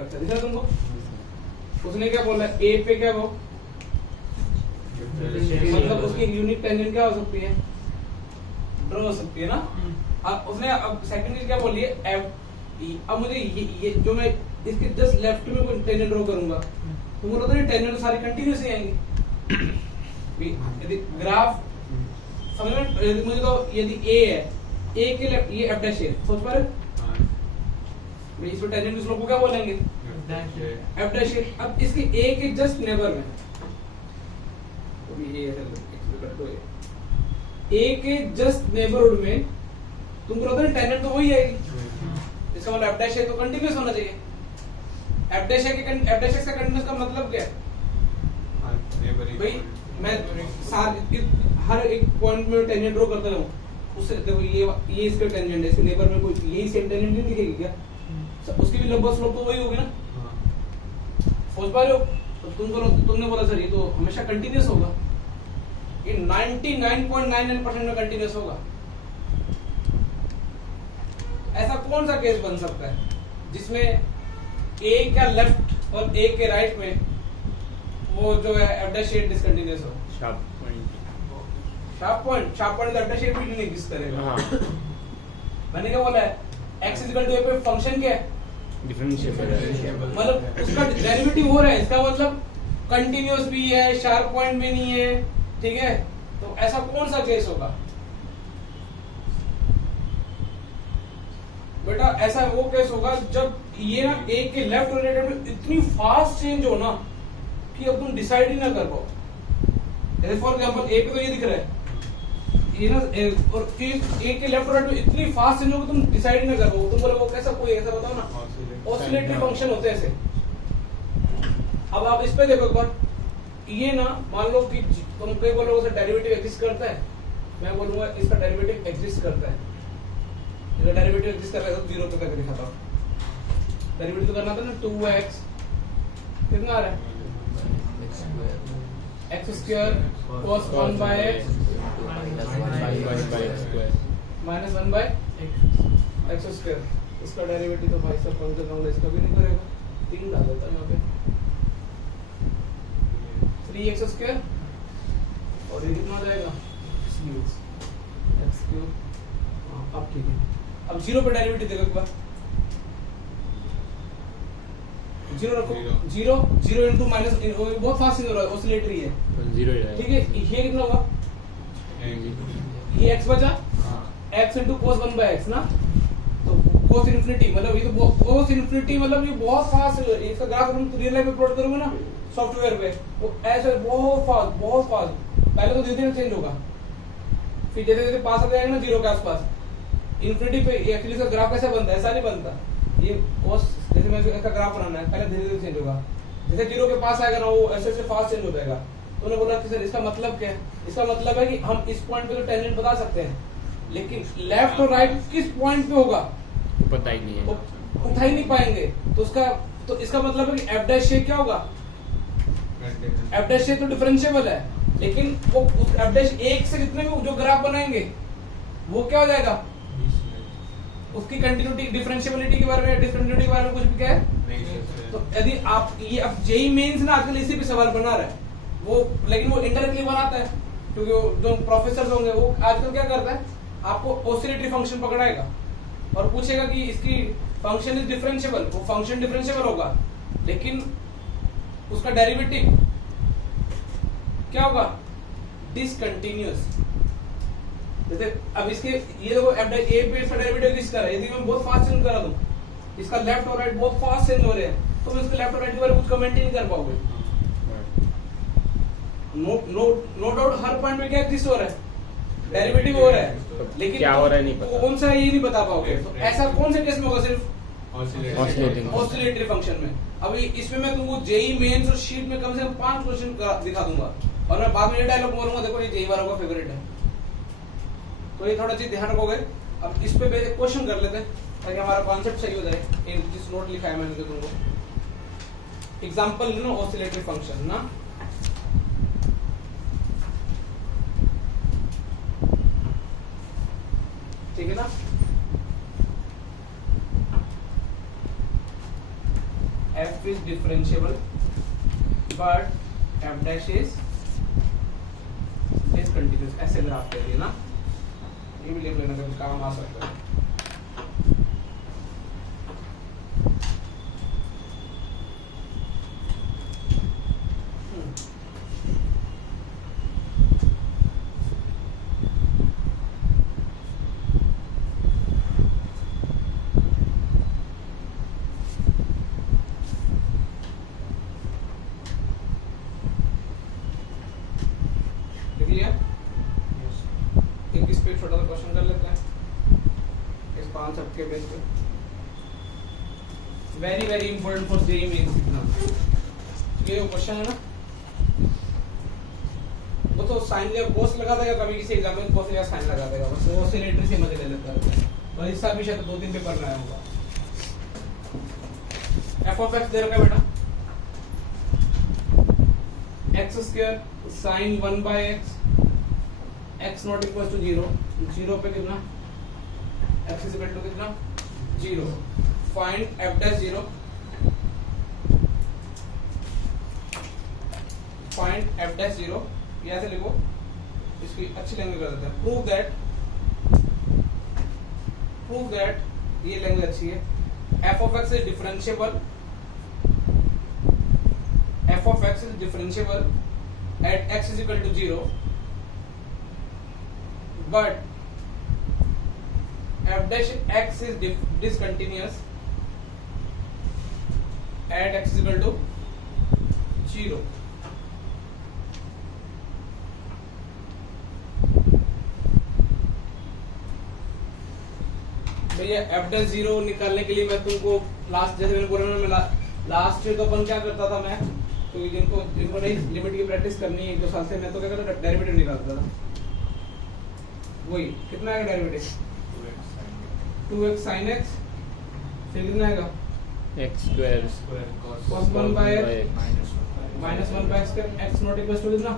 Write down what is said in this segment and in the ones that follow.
करता है, दिख रहा है तुमको? उसने क्या बोला, ए पे क्या वो मतलब उसकी यूनिक टेंजेंट क्या हो सकती है, ड्रॉ हो सकती है ना। अब उसने अब सेकंड चीज क्या बोली है, एफ। अब मुझे ये जो मैं इसके जस्ट लेफ्ट में कोई टेंजेंट ड्रॉ करूंगा तो मुझे लगता है टेंजेंट सारी कंटिन्यूस ही आएंगी। यदि ग्राफ समझ में, मुझे तो यदि ए है, ए के लेफ्ट ये एफ डैश है, सोच पा रहे हो इसमें टेंजेंट की स्लोप को क्या बोलेंगे, एफ डैश है। अब इसके ए के जस्ट नेबर में ए के जस्ट नेबरहुड में तुमको लगता है टेंजेंट तो वही आएगी, इसका मतलब एफ डैश है तो कंटिन्यूस होना चाहिए। एफ डैश है कि एफ डैश का कंटिन्यूस का मतलब क्या है भाई, मैं हर एक पॉइंट में टेंजेंट ड्रॉ करता हूँ, उससे देखो ये इसका टेंजेंट है, इसके नेबर में कोई यही सेम टेंजेंट नहीं दिखेगी क्या, उसकी भी लगभग स्लोप तो वही होगी ना, सोच पा रहे हो। तो तुमने बोला सर ये तो हमेशा कंटिन्यूस होगा, ये 99.99% में कंटिन्यूस होगा। ऐसा कौन सा केस बन सकता है जिसमें ए का लेफ्ट और ए के राइट में वो जो है एफ डैश डिसकंटिन्यूस हो, शार्प पॉइंट एफ डैश भी नहीं एग्जिस्ट करेगा। मैंने क्या बोला है, x इक्वल टू ए पे फंक्शन क्या है, डिफरेंशिएबल, मतलब उसका डेरिवेटिव हो रहा है, इसका मतलब कंटिन्यूस भी है, शार्प पॉइंट भी नहीं है, ठीक है। तो ऐसा कौन सा केस होगा बेटा, ऐसा वो केस होगा जब ये ना ए के लेफ्ट और राइट में इतनी फास्ट चेंज हो ना कि अब तुम डिसाइड ही ना कर पाओ। जैसे फॉर एग्जांपल ए पे तो ये दिख रहा है ये ना, और ए के लेफ्ट और राइट में इतनी फास्ट चेंज हो कि तुम डिसाइड ही ना कर पाओ। तुम बोले वो कैसा, कोई ऐसा बताओ ना, ऑसिलेटरी फंक्शन होते हैं ऐसे। अब आप इस पे देखो एक बार, ये ना मान लो कि तुम कई बोलोगे डेरिवेटिव एग्जिस्ट करता है, मैं बोलूंगा इसका डेरिवेटिव एग्जिस्ट करता है, इसका डेरिवेटिव एग्जिस्ट कर रहा है तो 0 पे करके दिखाता हूं। डेरिवेटिव तो करना था ना 2x कितना आ रहा है, x square cos 1 by x minus 1 by x square. इसका डेरिवेटिव तो भाई सब फंक्शन होगा, इसका भी नहीं करेगा, 3 डाल देता है यहाँ पे 3x स्क्वायर और ये कितना आ जाएगा x क्यूब। अब ठीक है, अब 0 पे डेरिवेटिव देखो एक बार, 0 रखो, 0 इनटू माइनस, बहुत फास्ट हो रहा है, ऑसिलेटरी है 0 ठीक है। ये कितना हुआ, ये x बचा, x into cos 1 by x ना, तो cos इन्फिनिटी मतलब ये तो cos इन्फिनिटी मतलब ये बहुत फास्ट है। इसका ग्राफ हम रियल लाइफ में प्लॉट करोगे ना सॉफ्टवेयर पे, तो ऐसे बहुत फास्ट पहले तो धीरे धीरे चेंज होगा, फिर जैसे जैसे पास आ जाएगा ना 0 के आसपास इन्फिनिटी पे। एक्चुअली इसका ग्राफ कैसा बनता है, ऐसा नहीं बनता, ये cos जैसे मैं इसका ग्राफ बनाना है पहले धीरे धीरे चेंज होगा, जैसे 0 के पास आएगा ना वो ऐसे ऐसे फास्ट चेंज हो जाएगा। तो उन्होंने बोला कि सर इसका मतलब क्या है, इसका मतलब है कि हम इस पॉइंट पे तो टेंजेंट बता सकते हैं, लेकिन लेफ्ट और राइट किस पॉइंट पे होगा पता ही नहीं है, उठा ही नहीं पाएंगे। तो इसका मतलब है कि एफ डैश क्या होगा, एफ डैश तो डिफरेंशिएबल है, लेकिन वो उस एफ डैश एक से जितने भी जो ग्राफ बनाएंगे वो क्या हो जाएगा, उसकी कंटिन्यूटी डिफरेंशिएबिलिटी के बारे में, डिफरेंशिएबिलिटी के बारे में कुछ भी क्या है। तो यदि आप ये अब जेई मेंस ना आजकल इसी पे सवाल बना रहा है वो, लेकिन वो इनडायरेक्टली बनाता है क्योंकि जो प्रोफेसर होंगे वो आजकल क्या करता है, आपको ऑसिलेटरी फंक्शन पकड़ाएगा और पूछेगा कि इसकी फंक्शन इज डिफरेंशिएबल, वो फंक्शन डिफरेंशिएबल होगा लेकिन उसका डेरिवेटिव क्या होगा, डिसकंटिन्यूअस। जैसे अब इसके ये देखो ए पे इसका डेरिवेटिव किसका है, यदि मैं बहुत फास्ट चेंज करा दूं, इसका लेफ्ट और राइट बहुत फास्ट चेंज हो रहे हैं, तो मैं इसके लेफ्ट और राइट के बारे में कुछ कमेंट ही नहीं कर पाओगे। नो डाउट हर पॉइंट में क्या एग्जिस्ट हो रहा है, डेरिवेटिव हो रहा है, लेकिन क्या हो रहा है नहीं पता, कौन सा ये नहीं बता पाओगे। तो ऐसा कौन से केस में होगा, सिर्फ ऑसिलेटरी फंक्शन में। अभी इसमें मैं तुमको जेई मेंस और शीट में कम से कम 5 क्वेश्चन दिखा दूंगा और मैं बाद में ये डायलॉग बोलूंगा, देखो ये जेई वालों का फेवरेट है, तो ये थोड़ा चीज ध्यान रखोगे। अब इस पे बेसिक क्वेश्चन कर लेते हैं ताकि हमारा कॉन्सेप्ट सही हो जाए। जिस नोट लिखा है मैंने तो तुमको एग्जांपल नो ऑसिलेटरी फंक्शन ना, ठीक है ना। f is differentiable but f dash is discontinuous, ऐसे ग्राफ के लिए ना, ये भी लिख लेना, कभी काम आ सकता है। एक इस पे छोटा सा क्वेश्चन कर लेते हैं इस कॉन्सेप्ट के बेस पे, very very important for JEE mains exam. ये क्वेश्चन है ना, वो तो साइन या कोस लगा देगा, कभी किसी एग्जाम में कोस या साइन लगा देगा, बस वो ऑसिलेटरी से मजे ले लेता है। और इसका भी शायद 2-3 पेपर में आया होगा। f of x दे रखा है बेटा, x square sin 1 by x, x not equal to 0, 0 पे कितना, x इज इक्वल टू कितना 0, find f dash 0, find f dash 0, ये ऐसे लिखो, इसकी अच्छी लैंग्वेज कर देते हैं। प्रूव दैट ये लैंग्वेज अच्छी है, f of x is differentiable, f of x is differentiable at x is equal to 0, but f dash x is discontinuous at x is equal to 0। भैया f dash 0 निकालने के लिए मैं तुमको last, जैसे मैंने बोला ना, मैं लास्ट में तो अपन क्या करता था मैं, तो जिनको नहीं लिमिट की प्रैक्टिस करनी है 1-2 साल से, मैं तो क्या करता था, डेरिवेटिव निकालता था। वही कितना आएगा डेरिवेटिव, 2x sin x, फिर कितना आएगा x square cos 1 by x minus 1 by x का x नॉट इक्वल टू कितना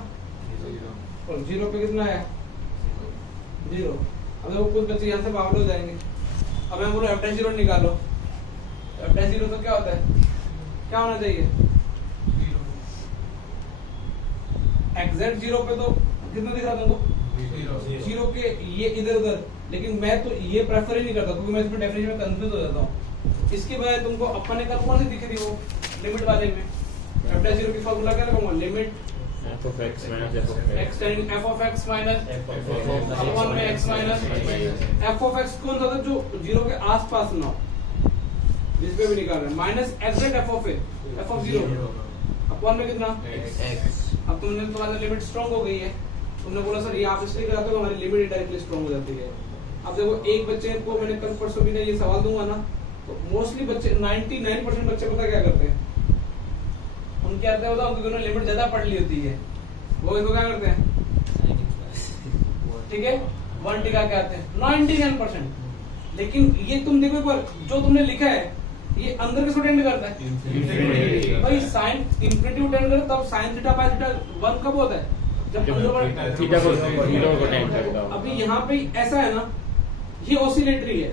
0, और 0 पे कितना आया 0। अब देखो कुछ बच्चे यहाँ से बावल हो जाएंगे। अब मैं बोलूं f dash 0 निकालो, f dash 0 तो क्या होता है, क्या होना चाहिए, एग्जैक्ट 0 पे तो कितना दिख रहा तुमको 0 के ये इधर उधर, लेकिन मैं तो ये प्रेफर ही नहीं करता क्योंकि मैं इसमें डेफिनेशन में कंफ्यूज हो जाता हूँ। इसके बजाय तुमको अपन ने कल कौन सी दिख रही वो लिमिट वाले में, f dash 0 की फार्मूला क्या लगाऊंगा, limit f of x minus f of x, x tending f of x minus f1 में x minus f of x कौन सा था जो 0 के आसपास ना हो, जिस पे भी निकाल रहे हैं, minus exact f of f of 0 f1 में कितना x। अब तुमने तुम्हारी लिमिट स्ट्रांग हो गई है, तुमने बोला सर ये आप इसलिए कराते हो हमारी लिमिट इनडायरेक्टली स्ट्रांग हो जाती है। अब देखो एक बच्चे को मैंने कल परसों भी ये सवाल दूंगा ना, तो मोस्टली बच्चे 99% बच्चे पता क्या करते हैं, उनके आते होता है उनकी दोनों लिमिट ज्यादा पढ़ ली होती है, वो इसको क्या करते हैं, ठीक है 1 टिका के आते हैं 99%। लेकिन ये तुम देखो एक बार जो तुमने लिखा है ये अंदर किसको टेंड करता है, भाई साइन इंफिनिटी टेंड करता है, तब sin थीटा बाय थीटा 1 कब होता है, जब अंदर थीटा को 0 को टेंड करता है। अभी यहाँ पे ऐसा है ना, ये ऑसिलेटरी है,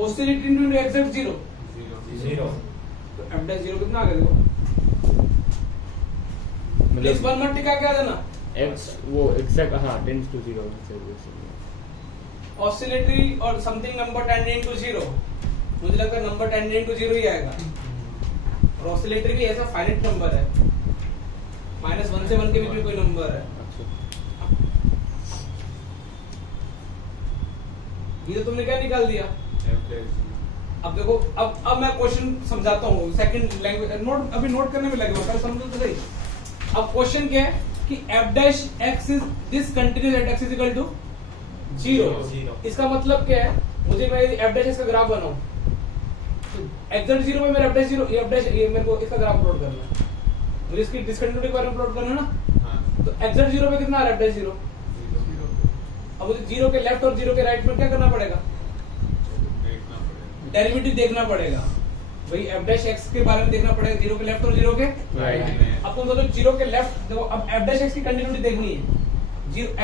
ऑसिलेटरी इनटू एग्जैक्ट 0, तो f dash 0 कितना आ गया देखो, प्लस 1 मत टिका क्या देना x वो एग्जैक्ट हाँ टेंड्स टू 0, ऑसिलेटरी और समथिंग नंबर टेंडिंग टू 0, मुझे लगता है नंबर टेंडिंग टू 0 ही आएगा। और ऑसिलेटरी भी ऐसा फाइनाइट नंबर है, -1 से 1 के बीच में कोई नंबर है। ये तो तुमने क्या निकाल दिया, अब देखो अब मैं क्वेश्चन समझाता हूँ, सेकंड लैंग्वेज नोट अभी नोट करने में लगे हो, पहले समझो तो सही। अब क्वेश्चन क्या है कि f dash x is discontinuous at x is equal to 0। इसका मतलब क्या है, मुझे मैं f dash x का ग्राफ बनाऊं तो एग्जैक्ट 0 में मेरा f dash 0 ये f dash ये मेरे को इसका ग्राफ प्लॉट करना है, मुझे इसकी डिस्कंटिन्यूटी के बारे में प्लॉट करना है ना, तो एग्जैक्ट 0 पे कितना आ रहा है f dash 0। अब मुझे 0 के लेफ्ट और 0 के राइट में क्या करना पड़ेगा, डेरिवेटिव देखना पड़ेगा भाई, f dash x के बारे में देखना पड़ेगा 0 के लेफ्ट और 0 के राइट। अब तुम बोलो 0 के लेफ्ट देखो, अब f dash x की कंटिन्यूटी देखनी है,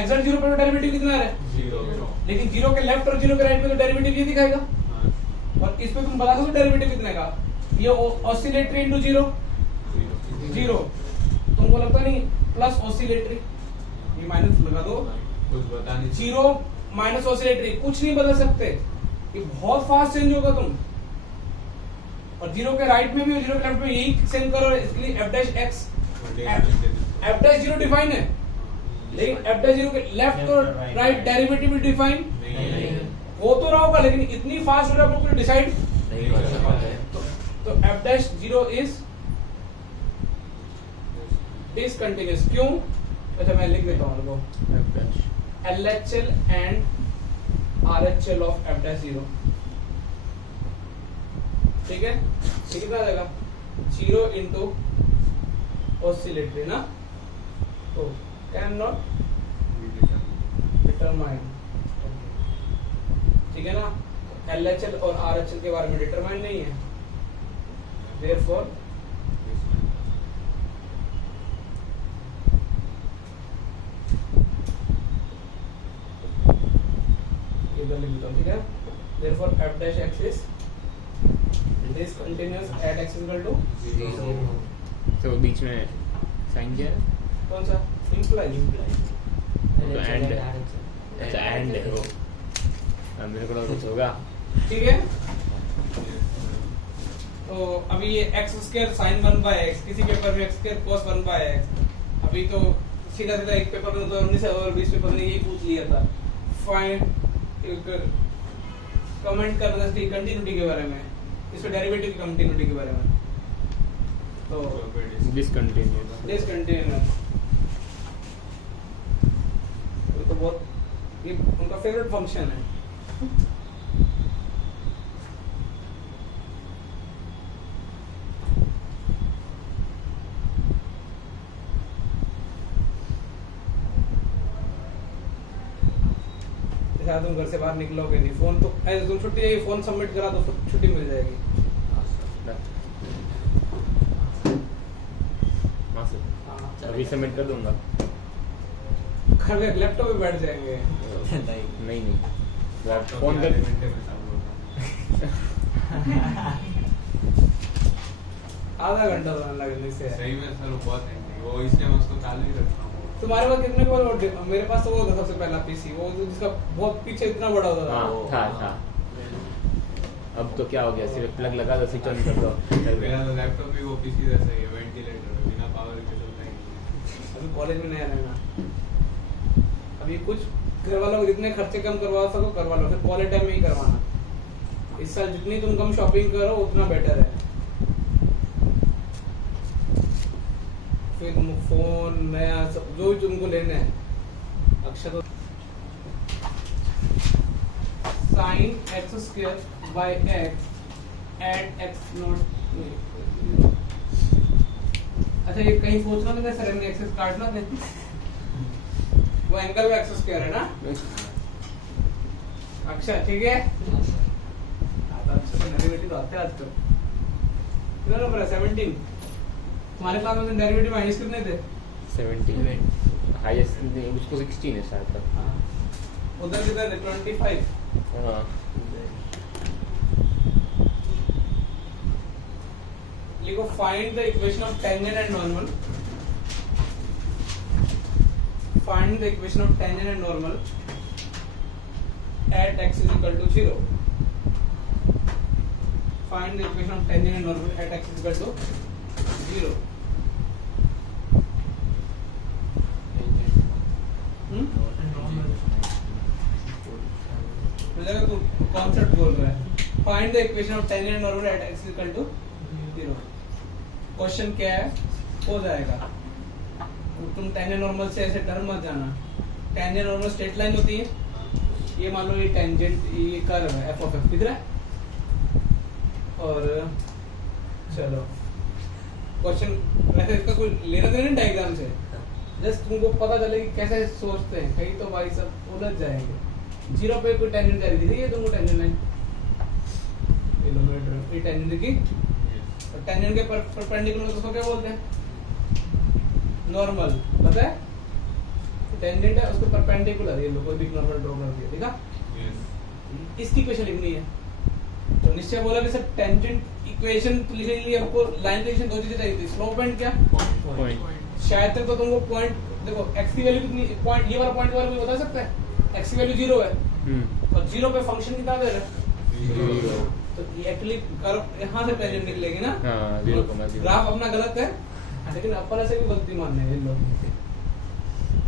एग्जैक्ट 0 पे तो डेरिवेटिव कितना आ रहा है 0, लेकिन 0 के लेफ्ट और 0 के राइट में तो डेरिवेटिव ये दिखाएगा, और इस पे तुम बता दो डेरिवेटिव कितने का, ये ऑसिलेटरी इंटू जीरो, जीरो। तुमको लगता नहीं प्लस ऑसिलेटरी, ये माइनस लगा दो, कुछ बता नहीं। जीरो माइनस ऑसिलेटरी कुछ नहीं बदल सकते, ये बहुत फास्ट चेंज होगा तुम। और जीरो के राइट में भी और जीरो के लेफ्ट में यही सेम करो, इसके लिए F dash x, F dash zero define है, लेकिन एफ डैश जीरो के लेफ्ट और राइट डेरिवेटिव भी डिफाइन हो तो रहा होगा, लेकिन इतनी फास्ट हो रहा है आपको डिसाइड नहीं कर सकते। तो F dash zero is discontinuous. क्यों? अच्छा मैं लिख देता हूँ आपको, LHL and RHL of F dash zero, ठीक है? ये कितना आ जाएगा? जीरो इंटू ऑसिलेटरी ना, तो कैन नॉट डिटरमाइन, ठीक है ना? LHL और RHL के बारे में डिटरमाइन नहीं है, देयरफॉर इधर लिख देता हूं, ठीक है? Therefore f dash x is discontinuous at x equal to तो बीच में साइन क्या है? कौन सा? Implies. तो एंड, अच्छा एंड है वो, अब मेरे को लगा कुछ होगा। ठीक है? तो अभी ये x square sin 1 by x, किसी पेपर में x square cos 1 by x, अभी तो सीधा सीधा एक पेपर में तो 19 और 20 पेपर में यही पूछ लिया था। फाइंड कमेंट करना था कंटिन्यूटी के बारे में, इसमें डेरिवेटिव की कंटिन्यूटी के बारे में, तो डिसकंटिन्यूअस। डिसकंटिन्यूअस तो बहुत ये उनका फेवरेट फंक्शन है। तुम घर से बाहर निकलोगे नहीं, फोन तो ऐसे तुम छुट्टी है, फोन सबमिट करा दो, छुट्टी मिल जाएगी। अभी सबमिट कर दूंगा। घर में लैपटॉप पे बैठ जाएंगे। नहीं नहीं, फोन कर आधा घंटा लगने से सही में सर बहुत है वो, इसलिए मैं उसको चालू ही रखता हूँ। तुम्हारे पास कितने का? मेरे पास तो वो था सबसे पहला पीसी, वो जिसका बहुत पीछे इतना बड़ा होता था। हाँ था। अब तो क्या हो गया, सिर्फ प्लग लगा दो, स्विच ऑन कर दो, चल मेरा गया। तो लैपटॉप भी वो पीसी जैसा ही है, वेंटिलेटर बिना पावर के चलता ही नहीं। अभी कॉलेज में नया रहना, अभी कुछ घर वालों को जितने खर्चे कम करवा सको करवा लो, फिर कॉलेज टाइम में ही करवाना। इस साल जितनी तुम कम शॉपिंग करो उतना बेटर है। फिर तुम फोन नया सब जो भी तुमको लेना है, अक्षर तो sine x square by x at x not. अच्छा ये कहीं सोचना तो सर हमने एक्सेस काटना थे, वो एंगल का एक्स स्क्वायर है ना। अच्छा ठीक है, अच्छा तो डेरिवेटिव तो आते हैं आजकल। कितना नंबर है? 17। तुम्हारे क्लास में डेरिवेटिव माइनस कितने थे? 17 हाईएस्ट, उसको 16 है शायद तक। उधर किधर थे? 25। हाँ लिखो find the equation of tangent and normal. Find the equation of tangent and normal at x is equal to 0. Find the equation of tangent and normal at x is equal to 0. मतलब तू concept बोल रहा है। Find the equation of tangent and normal at x is equal to 0. Question क्या है? हो जाएगा। तुम टेंजेंट नॉर्मल से ऐसे डर मत जाना। टेंजेंट नॉर्मल स्ट्रेट लाइन होती है, ये मान लो ये टेंजेंट, ये कर्व है f ऑफ x दिख रहा है। और चलो क्वेश्चन वैसे इसका कोई लेना देना नहीं डायग्राम से, जस्ट तुमको पता चले कि कैसे सोचते हैं। कहीं तो भाई सब उलझ जाएंगे। 0 पे कोई टेंजेंट जा रही दिख रही है तुमको? टेंजेंट लाइन किलोमीटर ये टेंजेंट दिखी, और टेंजेंट के परपेंडिकुलर उसको क्या बोलते हैं? नॉर्मल। पता है टेंजेंट है उसको परपेंडिकुलर, ये लो कोई भी नॉर्मल ड्रॉ कर दिया, देखा? इसकी इक्वेशन लिखनी है तो निश्चय बोला कि सर टेंजेंट इक्वेशन लिखने के लिए आपको लाइन की इक्वेशन दो चीजें चाहिए थी, स्लोप एंड क्या पॉइंट शायद तक तो तुमको पॉइंट देखो x की वैल्यू कितनी, पॉइंट ये वाला पॉइंट के बारे में बता सकता है, x की वैल्यू 0 है और 0 पे फंक्शन कितना दे रहा है, तो ये एक्चुअली कर्व यहां से टेंजेंट निकलेगी ना। हाँ 0,0 ग्राफ अपना गलत है लेकिन अपन ऐसे भी गलती मानने हैं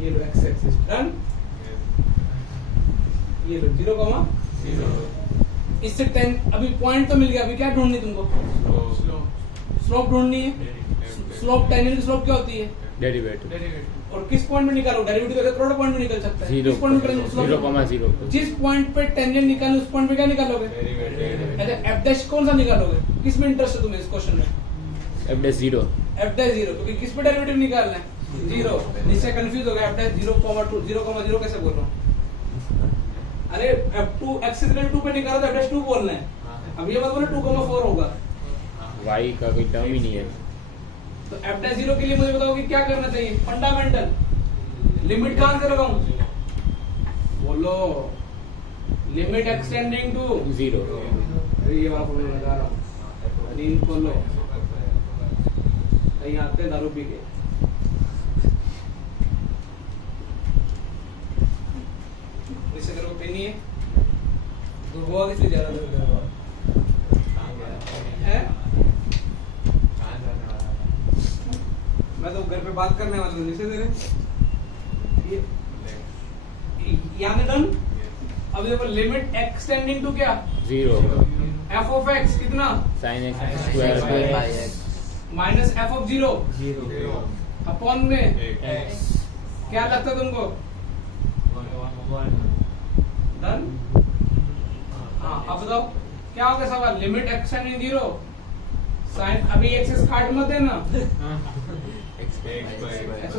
ये लो x एक्सिस डन, ये लो 0,0 इससे 10 अभी पॉइंट तो मिल गया, अभी क्या ढूंढनी तुमको, स्लोप ढूंढनी है। स्लोप टेंजेंट की स्लोप क्या होती है, डेरिवेटिव और किस पॉइंट में निकालो, डेरिवेटिव का करोड़ पॉइंट में निकल सकता है, किस पॉइंट में निकलेंगे स्लोप, 0,0 जिस पॉइंट पे टेंजेंट निकालो उस पॉइंट पे क्या निकालोगे, अच्छा एफ डैश कौन सा निकालोगे, किस में इंटरेस्ट है तुम्हें इस क्वेश्चन में, f dash 0 एफ डैश 0 क्योंकि किस पे डेरिवेटिव निकालना है 0, जिससे कंफ्यूज हो गया एफ डैश 0,2 0,0 कैसे बोल रहा हूं, अरे f2 x इक्वल 2 पे निकालो तो f डैश 2 बोलना है, अब ये मत बोलो 2,4 होगा, y का कोई टर्म ही नहीं है। तो f डैश 0 के लिए मुझे बताओ कि क्या करना चाहिए, फंडामेंटल लिमिट कहां से लगाऊं, बोलो लिमिट एक्सटेंडिंग टू 0 अरे ये वाला फॉर्मूला लगा रहा हूं, नींद खोलो यहाँ आते हैं दारू पी के, इससे तेरे को पीनी है तो गोवा किसलिए जा रहा था तेरे को है, मैं तो घर पे बात करने वाला हूँ जिससे तेरे ये यहाँ डन। अब देखो लिमिट एक्सटेंडिंग टू क्या 0 f ऑफ x कितना sin x square by x minus f of 0 upon में क्या लगता है तुमको, डन। हाँ अब बताओ क्या होगा सवाल, लिमिट एक्सटेंडिंग 0 साइन, अभी एक्सेस काट मत देना एक्स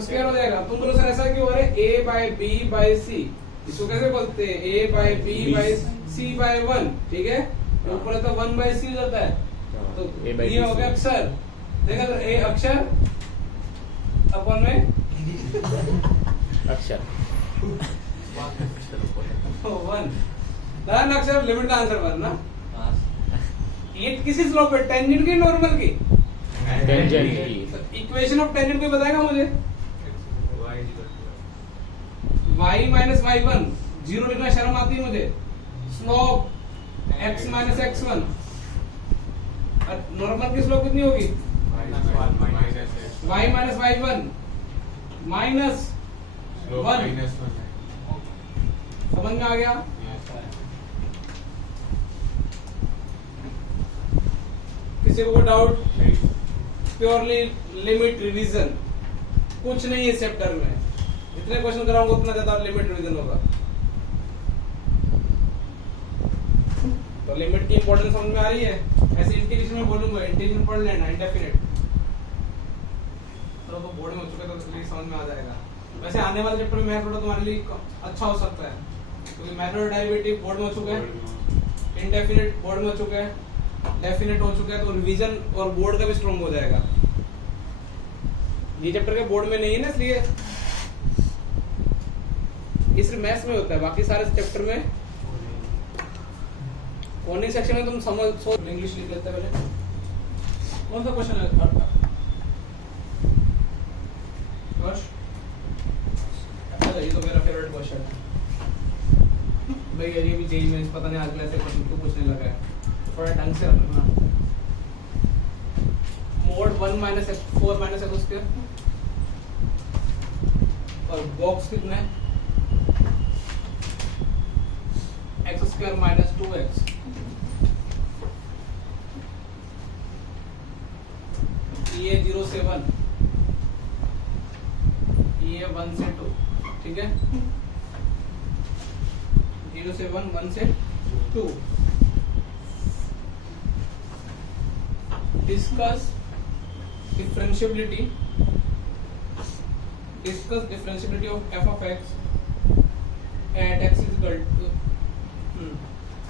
स्क्वायर हो जाएगा, तुम बोलो सर ऐसा क्यों हो रहा है, a by b by c, इसको कैसे बोलते हैं a by b by c by 1, ठीक है, ऊपर तो 1 बाय c हो जाता है, तो ये हो गया अक्षर, देखा तो a अक्षर अपॉन में अक्षर 1 डन, अक्षर लिमिट का आंसर 1 ना, ये किसी स्लोप पे टेंजेंट की नॉर्मल की, टेंजेंट की, इक्वेशन ऑफ टेंजेंट कोई बताएगा मुझे, y माइनस y1 0 लिखना शर्म आती है मुझे, slope x minus x1, normal की स्लोप कितनी होगी y माइनस y1 माइनस 1, समझ में आ गया, किसी को डाउट, प्योरली लिमिट रिवीजन, कुछ नहीं है चैप्टर में, जितने क्वेश्चन कराऊंगा उतना ज्यादा लिमिट रिवीजन होगा, तो लिमिट की इंपॉर्टेंस समझ में आ रही है, ऐसे इंटीग्रेशन में बोलूंगा, इंटीग्रेशन पढ़ लेना इंडेफिनिट, तो बोर्ड में हो चुका तो इसलिए समझ में आ जाएगा, वैसे आने वाले चैप्टर में मैथ थोड़ा तुम्हारे लिए अच्छा हो सकता है, क्योंकि मेथड और डेरिवेटिव बोर्ड में हो चुके हैं, इंडेफिनिट बोर्ड में हो चुके हैं, डेफिनेट हो चुका है, तो रिवीजन और बोर्ड का भी स्ट्रॉन्ग हो जाएगा, ये चैप्टर के बोर्ड में नहीं है ना, इसलिए ये सिर्फ मैथ्स में होता है, बाकी सारे चैप्टर में कॉर्निंग सेक्शन में तुम समझ इंग्लिश लिख लेते हैं पहले, कौन सा क्वेश्चन है ये तो मेरा फेवरेट क्वेश्चन है भाई, ये भी जेई में पता नहीं अगले ऐसे क्वेश्चन क्यों पूछने लगा है, थोड़ा ढंग से रखना, mode 1 minus 4 minus x square और बॉक्स कितना है एक्स स्क्वायर माइनस 2x, ये 0 से 1, ये 1 से 2, ठीक है, 0 से 1 1 से 2, discuss differentiability of f of x at x is equal to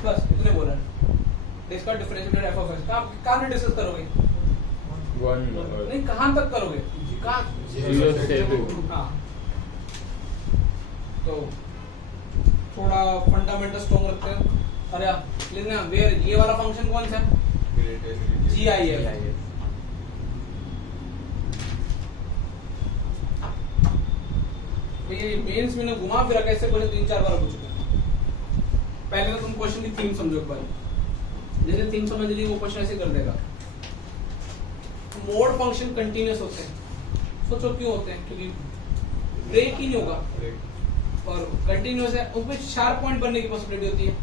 बस इतने बोला, discuss differentiability of f of x, कहाँ नहीं डिस्कस करोगे, 1 नहीं कहाँ तक करोगे, कहाँ 0 से 2, हाँ, तो थोड़ा फंडामेंटल स्ट्रॉन्ग रखते हैं, अरे लिखना वेयर, ये वाला फंक्शन कौन सा है GIF। ये मेंस में घुमा फिरा कैसे क्वेश्चन 3-4 बार पूछ चुका है। पहले तो तुम क्वेश्चन की थीम समझो एक बार, जैसे थीम समझ ली वो क्वेश्चन ऐसे कर देगा। मोड फंक्शन कंटीन्यूअस होते हैं, सोचो क्यों होते हैं, क्योंकि ब्रेक ही नहीं होगा और कंटीन्यूअस है, उसमें शार्प पॉइंट बनने की पॉसिबिलिटी होती है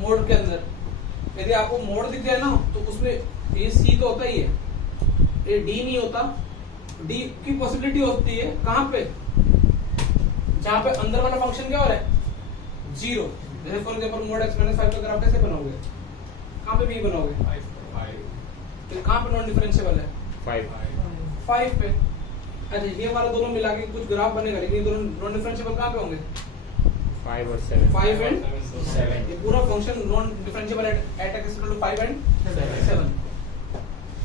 मोड के अंदर। यदि आपको मोड दिख जाए ना तो उसमें ये सी तो होता ही है, ये डी नहीं होता। डी की पॉसिबिलिटी होती है कहां पे, जहां पे अंदर वाला फंक्शन क्या हो रहा है, 0। जैसे फॉर एग्जांपल मोड x - 5 का ग्राफ कैसे बनाओगे, कहां पे भी बनाओगे, तो कहां पे नॉन डिफरेंशिएबल है, 5 पे। अच्छा ये वाला दोनों मिला के कुछ ग्राफ बनेगा, लेकिन ये दोनों नॉन डिफरेंशिएबल कहां पे होंगे, 5 और 7, 5 एंड 7। ये पूरा function non differentiable eight x = 5 and 7।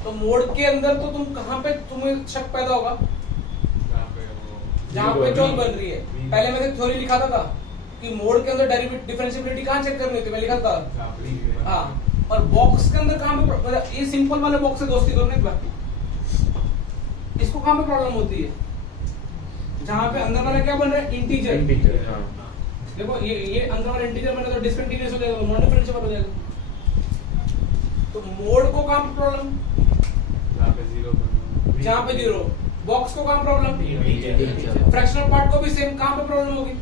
तो मोड के अंदर तो तुम कहां पे तुम्हें शक पैदा होगा, जहां पे चौक बन रही है। पहले मैंने थ्योरी लिखा था कि मोड के अंदर डेरिवेटिव डिफरेंशिएबिलिटी कहां चेक करनी थी, मैं लिखा था हाँ। और बॉक्स के अंदर कहां पे, मतलब ये सिंपल वाले बॉक्स से दोस्ती करो ना एक बार, इसको कहां पे प्रॉब्लम होती है, जहां पे अंदर वाला क्या बन रहा है, इंटीजर। हाँ। देखो ये अंदर वाला इंटीजर बना तो डिसकंटीन्यूअस हो जाएगा, नॉन डिफरेंशिएबल हो जाएगा। तो मोड को कहां पे प्रॉब्लम, जहां पे 0। बॉक्स को कहां प्रॉब्लम, फ्रैक्शनल पार्ट को भी सेम कहां पे प्रॉब्लम होगी,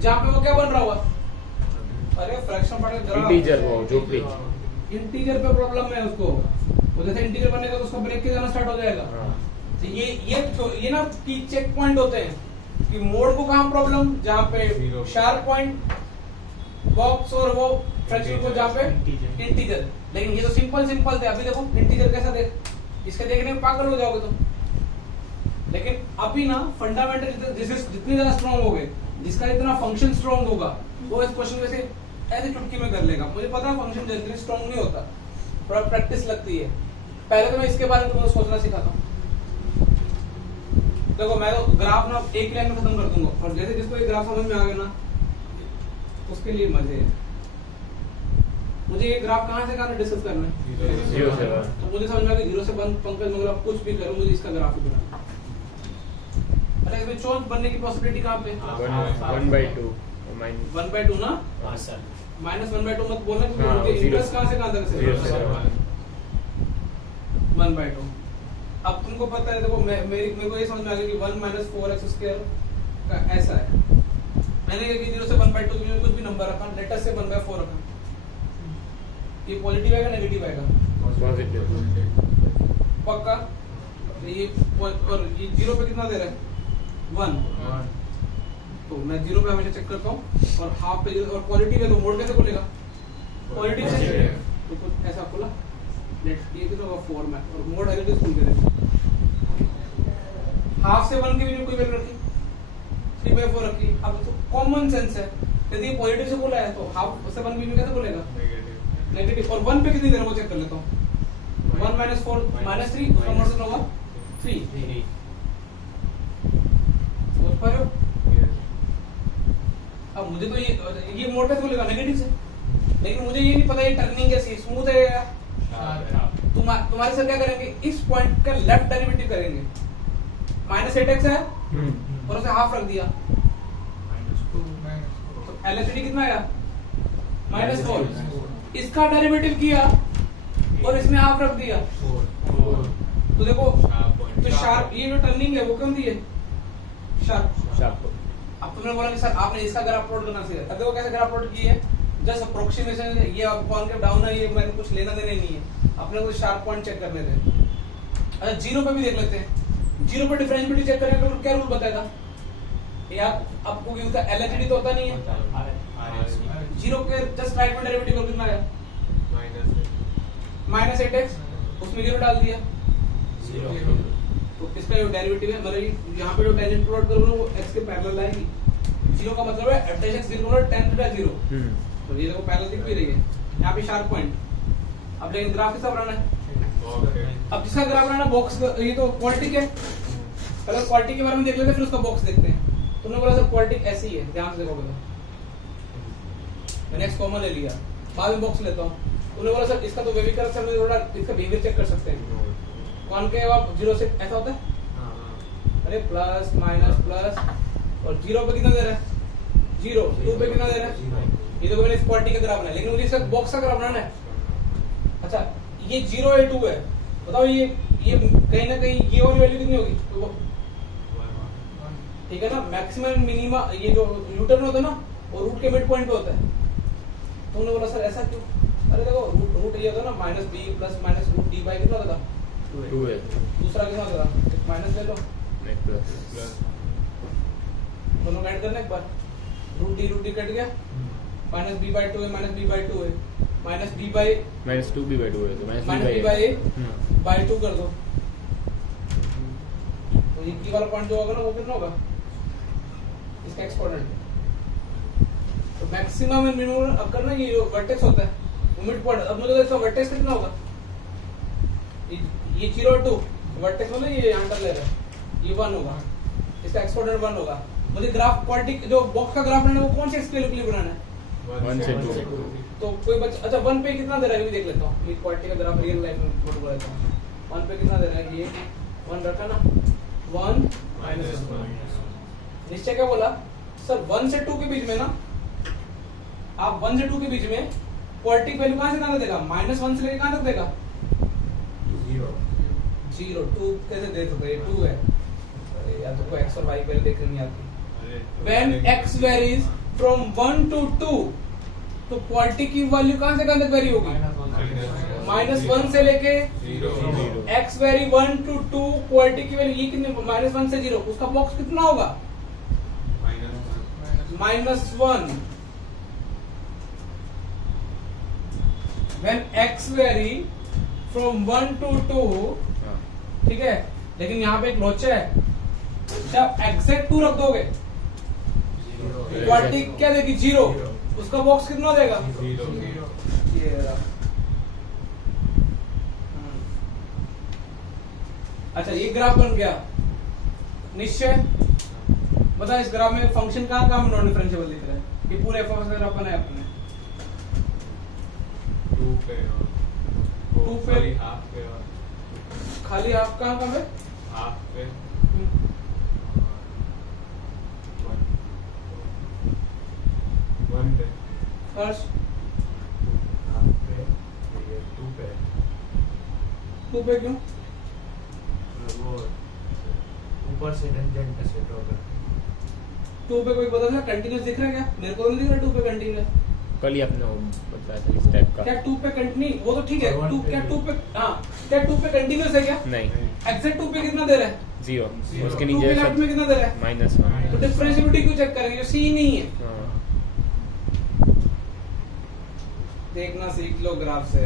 जहां पे वो क्या बन रहा हुआ, अरे फ्रैक्शनल पार्ट का इंटीजर, वो जो भी इंटीजर पे प्रॉब्लम है उसको, वो जैसे इंटीजर बनेगा तो उसको ब्रेक के जाना स्टार्ट हो जाएगा। तो ये ना की चेक पॉइंट होते हैं कि मोड को कहां प्रॉब्लम, जहां पे शार्प पॉइंट बॉक्स और वो फ्रैक्शनल को जहां पे इंटीजर। लेकिन ये तो सिंपल थे, अभी देखो इंटीजर कैसा देख, इसके देखने में पागल हो जाओगे तुम। लेकिन अभी ना फंडामेंटल जितनी ज्यादा स्ट्रॉन्ग हो गए, जिसका इतना फंक्शन स्ट्रॉन्ग होगा, वो इस क्वेश्चन में से ऐसे चुटकी में कर लेगा। मुझे पता है फंक्शन जनरली स्ट्रॉन्ग नहीं होता, थोड़ा प्रैक्टिस लगती है। पहले तो मैं इसके बारे में तुम्हें सोचना सिखाता हूँ। देखो मैं तो ग्राफ ना एक लाइन में खत्म कर दूंगा, और जैसे जिसको ये ग्राफ समझ में आ गया ना, उसके लिए मजे है। मुझे ये ग्राफ कहाँ से कहाँ डिस्कस करना है, 0 से 1। तो मुझे समझ में आ गया 0 से 1 पंकज मगर आप कुछ भी करो, मुझे इसका ग्राफ ही बनाना। अरे इसमें चौथ बनने की पॉसिबिलिटी कहाँ पे, 1/2 1/2 ना, हाँ सर, -1/2 मत बोलना, हाँ, क्योंकि zero इंटरेस्ट कहाँ से कहाँ तक 0 से 1/2। अब तुमको पता है, देखो मेरे को ये समझ में आ गया कि 1 - 4x² का ऐसा है। मैंने ये 0 से 1/2 में कुछ भी नंबर रखा, लेटर से 1/4 रखा, ये पॉजिटिव आएगा नेगेटिव आएगा, पक्का। ये और ये 0 पे कितना दे रहा है, 1। तो मैं 0 पे हमेशा चेक करता हूँ, और हाफ पे और पॉजिटिव है तो मोड कैसे खुलेगा, पॉजिटिव से। तो कुछ ऐसा खुला, लेट ये कितना होगा 4 में, और मोड है तो स्कूल के देखो हाफ से 1 की भी कोई वैल्यू रखी, 3/4 रखी। अब तो कॉमन सेंस है, यदि पॉजिटिव से बोला है तो हाफ से 1 की भी कैसे बोलेगा, नेगेटिव। और 1 पे कितनी देर वो चेक कर लेता हूँ, 1 - 4 -3, उसका मोड कितना होगा 3। समझ पा रहे हो। अब मुझे तो ये मोड कैसे खुलेगा, नेगेटिव से। लेकिन मुझे ये नहीं पता ये टर्निंग कैसी स्मूथ है या तुम्हारे सर क्या करेंगे, इस पॉइंट का लेफ्ट डेरिवेटिव करेंगे, -8x है और उसे हाफ रख दिया, तो LHD कितना आया, -4। इसका डेरिवेटिव किया और इसमें हाफ रख दिया, तो देखो तो शार्प, ये जो टर्निंग है वो कौन दी है, शार्प। अब तुमने बोला कि सर आपने इसका ग्राफ प्लॉट करना सीखा, अब देखो कैसे ग्राफ प्लॉट की है, जस्ट अप्रोक्सीमेशन है, ये कॉन्केव डाउन है, ये मैंने कुछ लेना देना नहीं है, अपने को शार्प पॉइंट चेक करने थे। अच्छा 0 पे भी देख लेते हैं, 0 पे डिफरेंशिएबिलिटी चेक करने का क्या रूल बताएगा, यार आपको कि उसका LHD तो होता नहीं है, 0 के जस्ट राइट में डेरिवेटिव कर कितना आया, -8x, उसमें 0 डाल दिया, तो इसका जो डेरिवेटिव है, मतलब यहाँ पे जो टेंजेंट प्लॉट करोगे वो x के पैरेलल आएगी। 0 का मतलब है f'(x) = tan θ 0। तो ये देखो पैरेलल दिख भी रही है, यहाँ पे शार्प पॉइंट। अब लेकिन ग्राफ कैसा बनाना है, अब जिसका ग्राफ बनाना बॉक्स, ये तो क्वालिटी है, पहले क्वालिटी के बारे में देख लेते हैं, फिर उसका बॉक्स देखते हैं। तुमने बोला सर क्वालिटी ऐसी है, ध्यान से देखोगे तो मैंने x कॉमन ले लिया, बाद में बॉक्स लेता हूँ। उन्होंने बोला सर इसका तो वे भी कर सकते हैं, थोड़ा इसका बिहेवियर चेक कर सकते हैं। कॉनकेव आप 0 से ऐसा होता है, अरे प्लस माइनस प्लस, और 0 पे कितना दे रहा है 0, 2 पे कितना दे रहा है, ये तो मैंने इस क्वालिटी का ग्राफ बनाया, लेकिन मुझे इसका बॉक्स का ग्राफ बनाना है। अच्छा ये 0 है 2 है, बताओ ये कहीं ना कहीं ये वाली वैल्यू कितनी होगी, ठीक है ना। मैक्सिमम मिनिमा ये जो यूटर्न होता है ना वो रूट के मिड पॉइंट पे होता है। तो उन्होंने बोला सर ऐसा क्यों, अरे देखो रूट ये होता है ना minus b plus minus root d by कितना होता था 2 है, दूसरा कितना होता था, माइनस ले लो नहीं प्लस, दोनों ऐड करना एक बार, रूट डी कट गया, माइनस बी बाई 2 है, माइनस बी बाई 2 है, माइनस बी बाई माइनस 2 भी बाई 2 है, तो माइनस बी बाई बाई 2 कर दो, तो ये वाला पॉइंट जो होगा ना वो कितना होगा, इसका एक्सपोनेंट। तो मैक्सिमम एंड मिनिमम अब करना, ये जो वर्टेक्स होता है वो मिड पॉइंट, अब मुझे इसका वर्टेक्स कितना होगा, ये 0 और 2 वर्टेक्स मतलब ये अंडर ले रहा है, ये 1 होगा, इसका एक्सपोनेंट 1 होगा। मुझे ग्राफ क्वालिटी जो बॉक्स का ग्राफ बनाना है वो कौन से स्केल के लिए बनाना है, 1 से 2, तो कोई बच्चा अच्छा 1 पे कितना दे रहा है ये भी देख लेता हूँ, ये क्वालिटी का ग्राफ रियल लाइफ में बोल लेता हूँ, 1 पे कितना दे रहा है, ये 1 रखा ना, 1 माइनस 1, निश्चय क्या बोला सर 1 से 2 के बीच में ना, आप 1 से 2 के बीच में क्वालिटी वैल्यू कहां से कहां तक देगा, -1 से लेकर कहां तक देगा 0, 2 कैसे दे सकते हैं, 2 है, अरे या तो कोई x और y पहले देखने नहीं आती। When x varies from 1 to 2, तो क्वालिटी की वैल्यू कहां से कहां तक वेरी होगी, -1 से लेके x वेरी 1 to 2, क्वालिटी की वैल्यू ये कितने, -1 से 0, उसका बॉक्स कितना होगा -1। When x vary from 1 to 2, ठीक है, लेकिन यहाँ पे एक लोचा है, जब एग्जैक्ट 2 रख दोगे क्वालिटी क्या देगी 0, उसका बॉक्स कितना देगा 0। ये रहा। अच्छा ये ग्राफ बन गया, निश्चय बता इस ग्राफ में फंक्शन कहाँ कहाँ नॉन डिफरेंशिएबल दिख रहा है, ये पूरे एफ ऑफ एक्स ग्राफ बनाया आपने 2 पे 2 पे खाली हाफ पे और खाली हाफ कहाँ कहाँ पे, हाफ पे 1 पे फर्स्ट हाफ पे, ये 2 पे 2 पे क्यों, वो ऊपर से टेंजेंट से ड्रॉ कर 2 पे कोई पता चला कंटिन्यूस दिख रहा है क्या, मेरे को तो नहीं दिख रहा 2 पे कंटिन्यूस, कल ही आपने वो बताया था इस टाइप का, क्या 2 पे कंटिन्यू वो तो ठीक है, 2 क्या 2 पे हाँ क्या 2 पे कंटिन्यूस है क्या, नहीं एग्जैक्ट 2 पे कितना दे रहा है 0, उसके 2 नीचे पे लेफ्ट में कितना दे रहा है, -1, तो डिफरेंशिएबिलिटी क्यों चेक करेंगे, सी नहीं है, हाँ, देखना सीख लो ग्राफ से,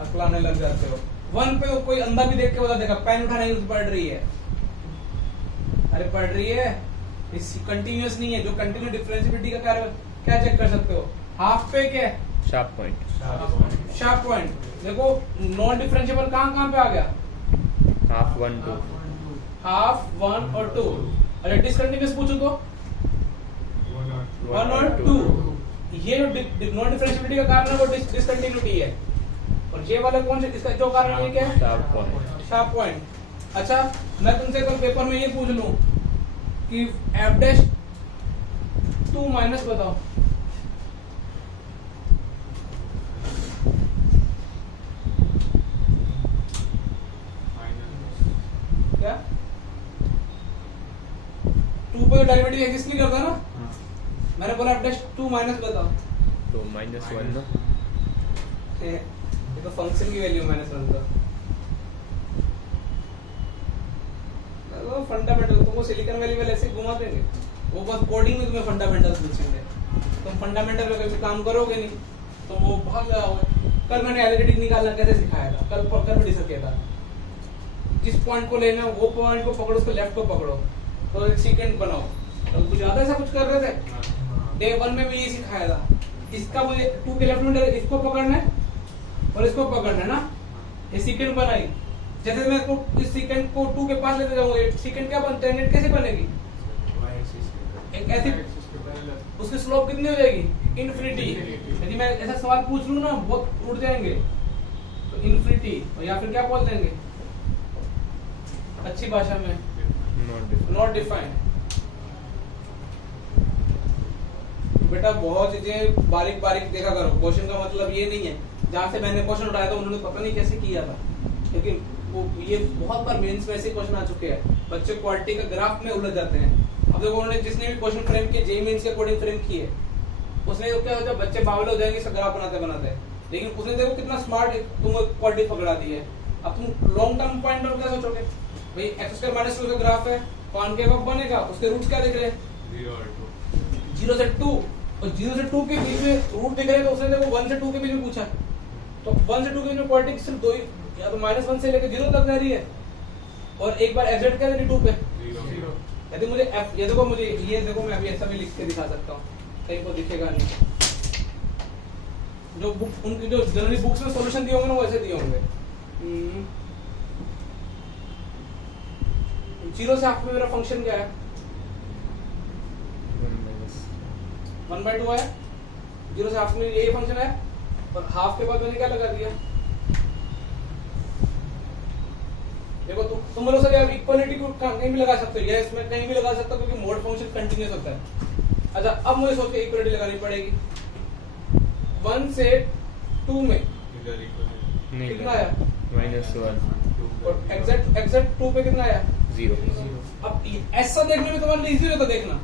अकलाने लग जाते हो। 1 पे कोई अंधा भी देख के बता देगा पेन उठाने की पढ़ रही है, अरे पढ़ रही है, इस कंटिन्यूअस नहीं है, जो कंटिन्यू डिफरेंशिएबिलिटी का कार्य क्या चेक कर सकते हो, हाफ पे क्या है शार्प पॉइंट, शार्प पॉइंट, देखो नॉन डिफरेंशिएबल कहाँ पे आ गया, हाफ 1 2, हाफ 1 और 2, अरे डिसकंटिन्यूअस पूछो तो 1 और 2, ये जो नॉन डिफरेंशिएबिलिटी का कारण है वो डिसकंटिन्यूटी है, और ये वाला कौन सा इसका जो कारण है क्या है शार्प पॉइंट, शार्प पॉइंट। अच्छा मैं तुमसे कल पेपर में ये पूछ लूं कि f डैश 2 माइनस बताओ, क्या 2 पे डेरिवेटिव एक्सिस्ट नहीं करता ना, मैंने बोला f डैश 2 माइनस बताओ, तो -1 ना, ये तो फंक्शन की वैल्यू -1 का फंडामेंटल, तुमको सिलिकॉन वैली वाले ऐसे घुमा देंगे, वो बस कोडिंग में तुम्हें फंडामेंटल्स पूछेंगे, तुम फंडामेंटल पे कभी काम करोगे नहीं तो वो भाग जाओगे। कल मैंने एलिगेटिव निकालना कैसे सिखाया था, कल भी डिस्कस किया था, जिस पॉइंट को लेना वो पॉइंट को पकड़ो, उसको लेफ्ट को पकड़ो तो एक सीक्वेंस बनाओ, तो कुछ ज्यादा ऐसा कुछ कर रहे थे, डे 1 में भी ये सिखाया था, इसका मुझे 2 के लेफ्ट में इसको पकड़ना है और इसको पकड़ना है ना, ये सीक्वेंस बनाई, जैसे मैं इसको इस सीक्वेंस को 2 के पास लेते जाऊंगा, सीक्वेंस क्या बनता है, कैसे बनेगी, एक ऐसी उसकी स्लोप कितनी हो जाएगी? इन्फिनिटी। यदि मैं ऐसा सवाल पूछ लूँ ना बहुत उड़ जाएंगे, तो इन्फिनिटी, और या फिर क्या बोल देंगे अच्छी भाषा में? Not defined. बेटा बहुत चीजें बारीक बारीक देखा करो। क्वेश्चन का मतलब ये नहीं है जहाँ से मैंने क्वेश्चन उठाया था उन्होंने पता नहीं कैसे किया था, लेकिन वो ये बहुत बार मेंस में ऐसे क्वेश्चन आ चुके हैं, बच्चे क्वालिटी का ग्राफ में उलझ जाते हैं। अब देखो उन्होंने जिसने भी क्वेश्चन फ्रेम किए जेईई मेंस के अकॉर्डिंग फ्रेम किए, उसने तो क्या होता है बच्चे बावले हो जाएंगे ग्राफ बनाते बनाते, लेकिन उसने देखो कितना स्मार्ट तुम क्वालिटी पकड़ा दी है। अब तुम लॉन्ग टर्म पॉइंट और क्या सोचोगे भाई x² - 2 का ग्राफ है, कॉनकेव बनेगा, उसके रूट्स क्या दिख रहे हैं? 0 से 2, और 0 से 2 के बीच में रूट दिख रहे हैं, तो उसने देखो 1 से 2 के बीच में पूछा, तो 1 से 2 के बीच में क्वालिटी सिर्फ दो ही, या तो -1 से लेकर 0 तक जा रही है, और एक बार एग्जैक्ट क्या है 2 पे 0। यदि मुझे f, ये देखो मुझे ये देखो मैं अभी ऐसा भी लिख के दिखा सकता हूँ, कहीं को दिखेगा नहीं। जो बुक उनकी जो जनरली बुक्स में सॉल्यूशन दिए होंगे ना वो ऐसे दिए होंगे। 0 से हाफ में मेरा फंक्शन क्या है? 1/2 है। 0 से हाफ में यही फंक्शन है, और हाफ के बाद मैंने क्या लगा दिया? देखो तुम बोलो सर यार इक्वालिटी को कहीं भी लगा सकते हो, यस मैं कहीं भी लगा सकता हूं क्योंकि मोड फंक्शन कंटीन्यूअस होता है। अच्छा अब मुझे सोच के इक्वालिटी लगानी पड़ेगी। 1 से 2 में कितना आया? -1, और एग्जैक्ट 2 पे कितना आया? 0। अब ऐसा देखने में तुम्हारे लिए इजी होता देखना,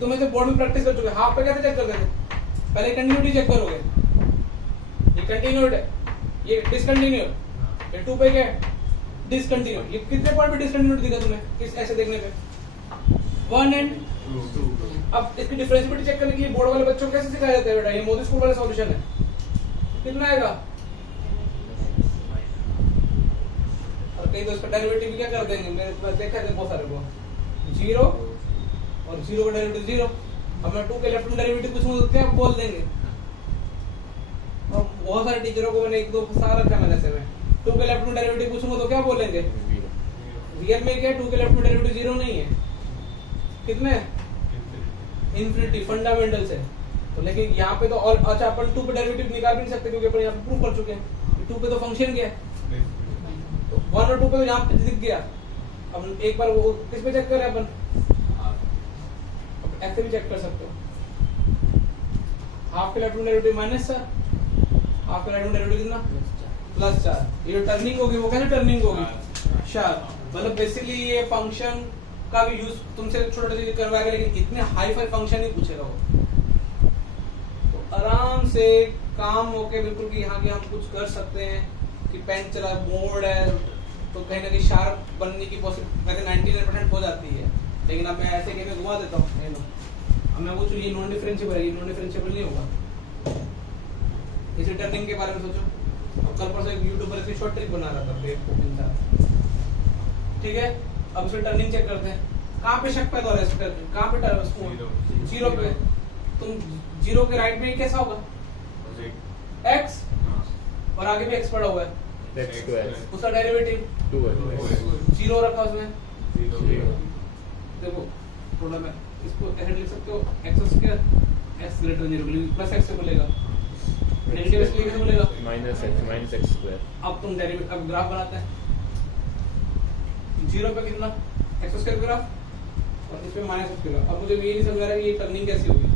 तुम ऐसे बोर्ड में प्रैक्टिस कर चुके। हाफ पे कैसे चेक करते थे? पहले कंटिन्यूटी चेक करोगे, ये कंटिन्यूड है, ये डिसकंटिन्यूड, ये 2 पे क्या है? डिसकंटिन्यूड। ये कितने पॉइंट पे डिसकंटिन्यूड दिखा तुम्हें किस ऐसे देखने पे? 1 एंड 2। अब इसकी डिफरेंशिएबिलिटी चेक करने के लिए बोर्ड वाले बच्चों को कैसे सिखाया जाता है बेटा? ये मोदी स्कूल वाला सॉल्यूशन है। कितना आएगा? और कई तो इसका डेरिवेटिव भी क्या कर देंगे, मैंने पास देखा है बहुत सारे को 0 और 0 का डेरिवेटिव 0। अब मैं 2 के लेफ्ट में डेरिवेटिव पूछूंगा तो क्या बोल देंगे? और बहुत सारे टीचरों को मैंने 1-2 सारा रखा मैंने ऐसे में 2 के लेफ्ट में डेरिवेटिव पूछूंगा तो क्या बोलेंगे? 0। रियल में क्या 2 के लेफ्ट में डेरिवेटिव 0 नहीं है, कितने? इन्फिनिटी, फंडामेंटल से। तो लेकिन यहाँ पे तो और अच्छा अपन 2 पे डेरिवेटिव निकाल भी नहीं सकते क्योंकि अपन यहाँ पे प्रूव कर चुके हैं 2 पे तो फंक्शन क्या है, तो 1 और 2 पे तो यहाँ पे दिख गया। अब एक बार वो किस पे चेक करें अपन? ऐसे भी चेक कर सकते हो। हाफ के लेफ्ट में डेरिवेटिव -4, हाफ के लेफ्ट में डेरिवेटिव कितना? +4। ये टर्निंग होगी, वो कैसे टर्निंग होगी? शार्प। मतलब बेसिकली ये फंक्शन का भी यूज तुमसे छोटे छोटे करवाएगा, लेकिन इतने हाई फाई फंक्शन ही पूछेगा वो। तो आराम से काम होके बिल्कुल कि यहाँ की हम कुछ कर सकते हैं कि पेन चला मोड है तो कहीं ना कहीं शार्प बनने की पॉसिबिलिटी वैसे 99% हो जाती है, लेकिन अब मैं ऐसे कहीं में घुमा देता हूँ। अब मैं पूछूँ ये नॉन डिफरेंशिएबल है, ये नॉन डिफरेंशिएबल नहीं होगा। इसे टर्निंग के बारे में सोचो। अब कल परसों एक यूट्यूबर इसकी शॉर्ट ट्रिक बना रहा था बेवकूफ इंसान, ठीक है। अब उसमें टर्निंग चेक करते हैं, कहाँ पे शक पैदा हो रहा है इसका, कहाँ पे 0 पे। तुम 0 के राइट में कैसा होगा? x, और आगे भी x पड़ा हुआ है, x², उसका डेरिवेटिव 2 है, 0 रखा उसने। 0। देखो थोड़ा मैं इसको ऐसे लिख सकते हो x² x greater 0 plus x से बोलेगा, नेगेटिव इसलिए कैसे बोलेगा? -x²। अब तुम डेरिवेटिव अब ग्राफ बनाते हैं 0 पे कितना x² ग्राफ और इस पे -x²। अब मुझे ये नहीं समझ आ रहा है कि ये टर्निंग कैसी होगी?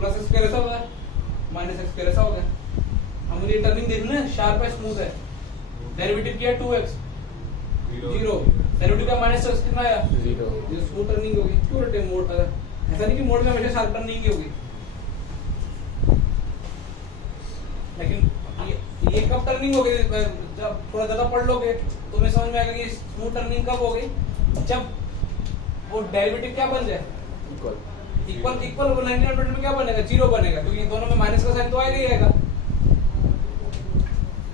+x² ऐसा होगा, -x² ऐसा होगा। अब मुझे टर्निंग देखना है, शार्प है, स्मूथ है। डेरिवेटिव किया 2x 0, डेरिवेटिव का -x कितना आया? 0। ये स्मूथ टर्निंग होगी। क्यों रटे मोड? ऐसा नहीं कि मोड में हमेशा शार्प टर्निंग ही होगी, लेकिन ये कब टर्निंग होगी? जब थोड़ा ज्यादा पढ़ लोगे तो तुम्हें समझ में आएगा कि स्मूथ टर्निंग कब होगी, जब वो डेरिवेटिव क्या बन जाए? इक्वल 99% में क्या बनेगा? 0 बनेगा, क्योंकि दोनों में माइनस का साइन तो आएगा ही आएगा।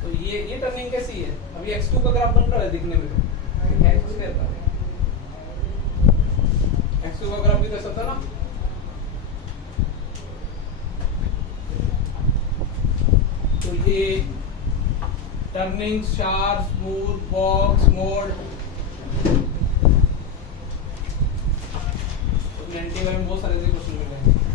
तो ये टर्निंग कैसी है? अभी x2 का ग्राफ बन रहा है दिखने में, x2 का ग्राफ भी तो ऐसा था ना। तो ये turning, sharp, smooth, box, mode, 90 में बहुत सारे क्वेश्चन मिल रहे हैं।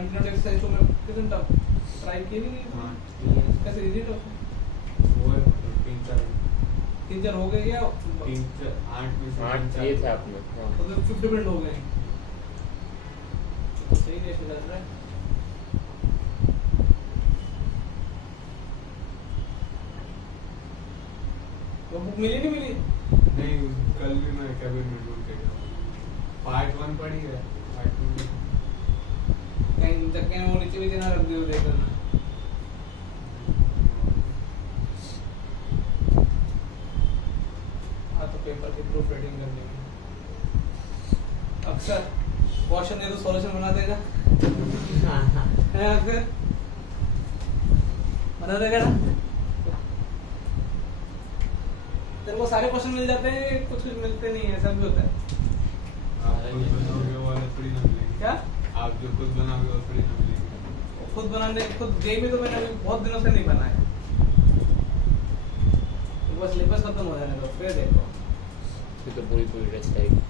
कंटिन्यूटी एक्सरसाइज में कितने टफ ट्राई किए नहीं हाँ कैसे इजी टफ वो है मतलब 3-4 हो गए या 8 में से 8 ये थे आपने हाँ मतलब 50% हो गए सही है फिर चल रहा है वो बुक मिली नहीं मिली नहीं कल भी मैं कैबिन में ढूंढ के गया पार्ट 1 पढ़ी है पार्ट 2 में कहीं चक्के में वो नीचे भी देना रख दियो देख लेना हाँ तो पेपर की प्रूफ रीडिंग करनी है अक्सर क्वेश्चन दे तो सॉल्यूशन बना देगा है अक्सर बना देगा ना तेरे को सारे क्वेश्चन मिल जाते हैं कुछ कुछ मिलते नहीं है ऐसा भी होता है आप खुद बनाओगे वो वाला थोड़ी ना मिलेंगे क्या आप जो खुद बनाओगे वो थोड़ी ना मिलेंगे खुद बनाने खुद गेम में तो मैंने अभी बहुत दिनों से नहीं बनाया तो बस सिलेबस खत्म हो जाने दो फिर देखो फिर तो पूरी टेस्ट आएगी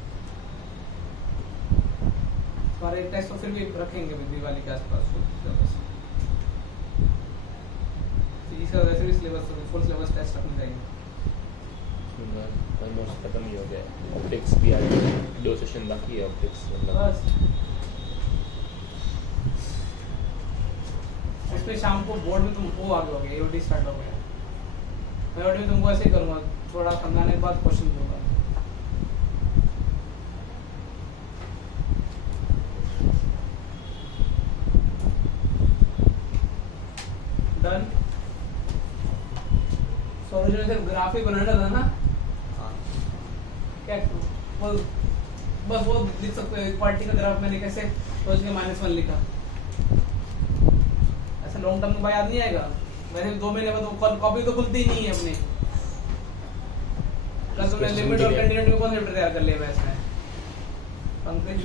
हमारे एक टेस्ट तो फिर भी रखेंगे दिवाली के आसपास सिलेबस इसका वैसे भी सिलेबस तो फुल सिलेबस टेस्ट रखने चाहिए ऑलमोस्ट खत्म ही हो गया ऑप्टिक्स भी आ गया 2 सेशन बाकी है ऑप्टिक्स मतलब बस उसमें शाम को बोर्ड में तुम वो आ गए होगे एओडी स्टार्ट हो गया मैं एओडी में तुमको ऐसे ही करूंगा थोड़ा समझाने के बाद क्वेश्चन दूंगा डन सॉल्यूशन सिर्फ ग्राफ ही बनाना था ना क्या बस वो लिख सकते हो एक पार्टी का ग्राफ मैंने कैसे सोच के -1 लिखा ऐसा लॉन्ग टर्म का याद नहीं आएगा वैसे 2 महीने बाद वो कॉपी तो खुलती ही नहीं है अपनी प्लस तुमने लिमिट और कंटिन्यूटी कौन सा तैयार कर लिया वैसे पंकज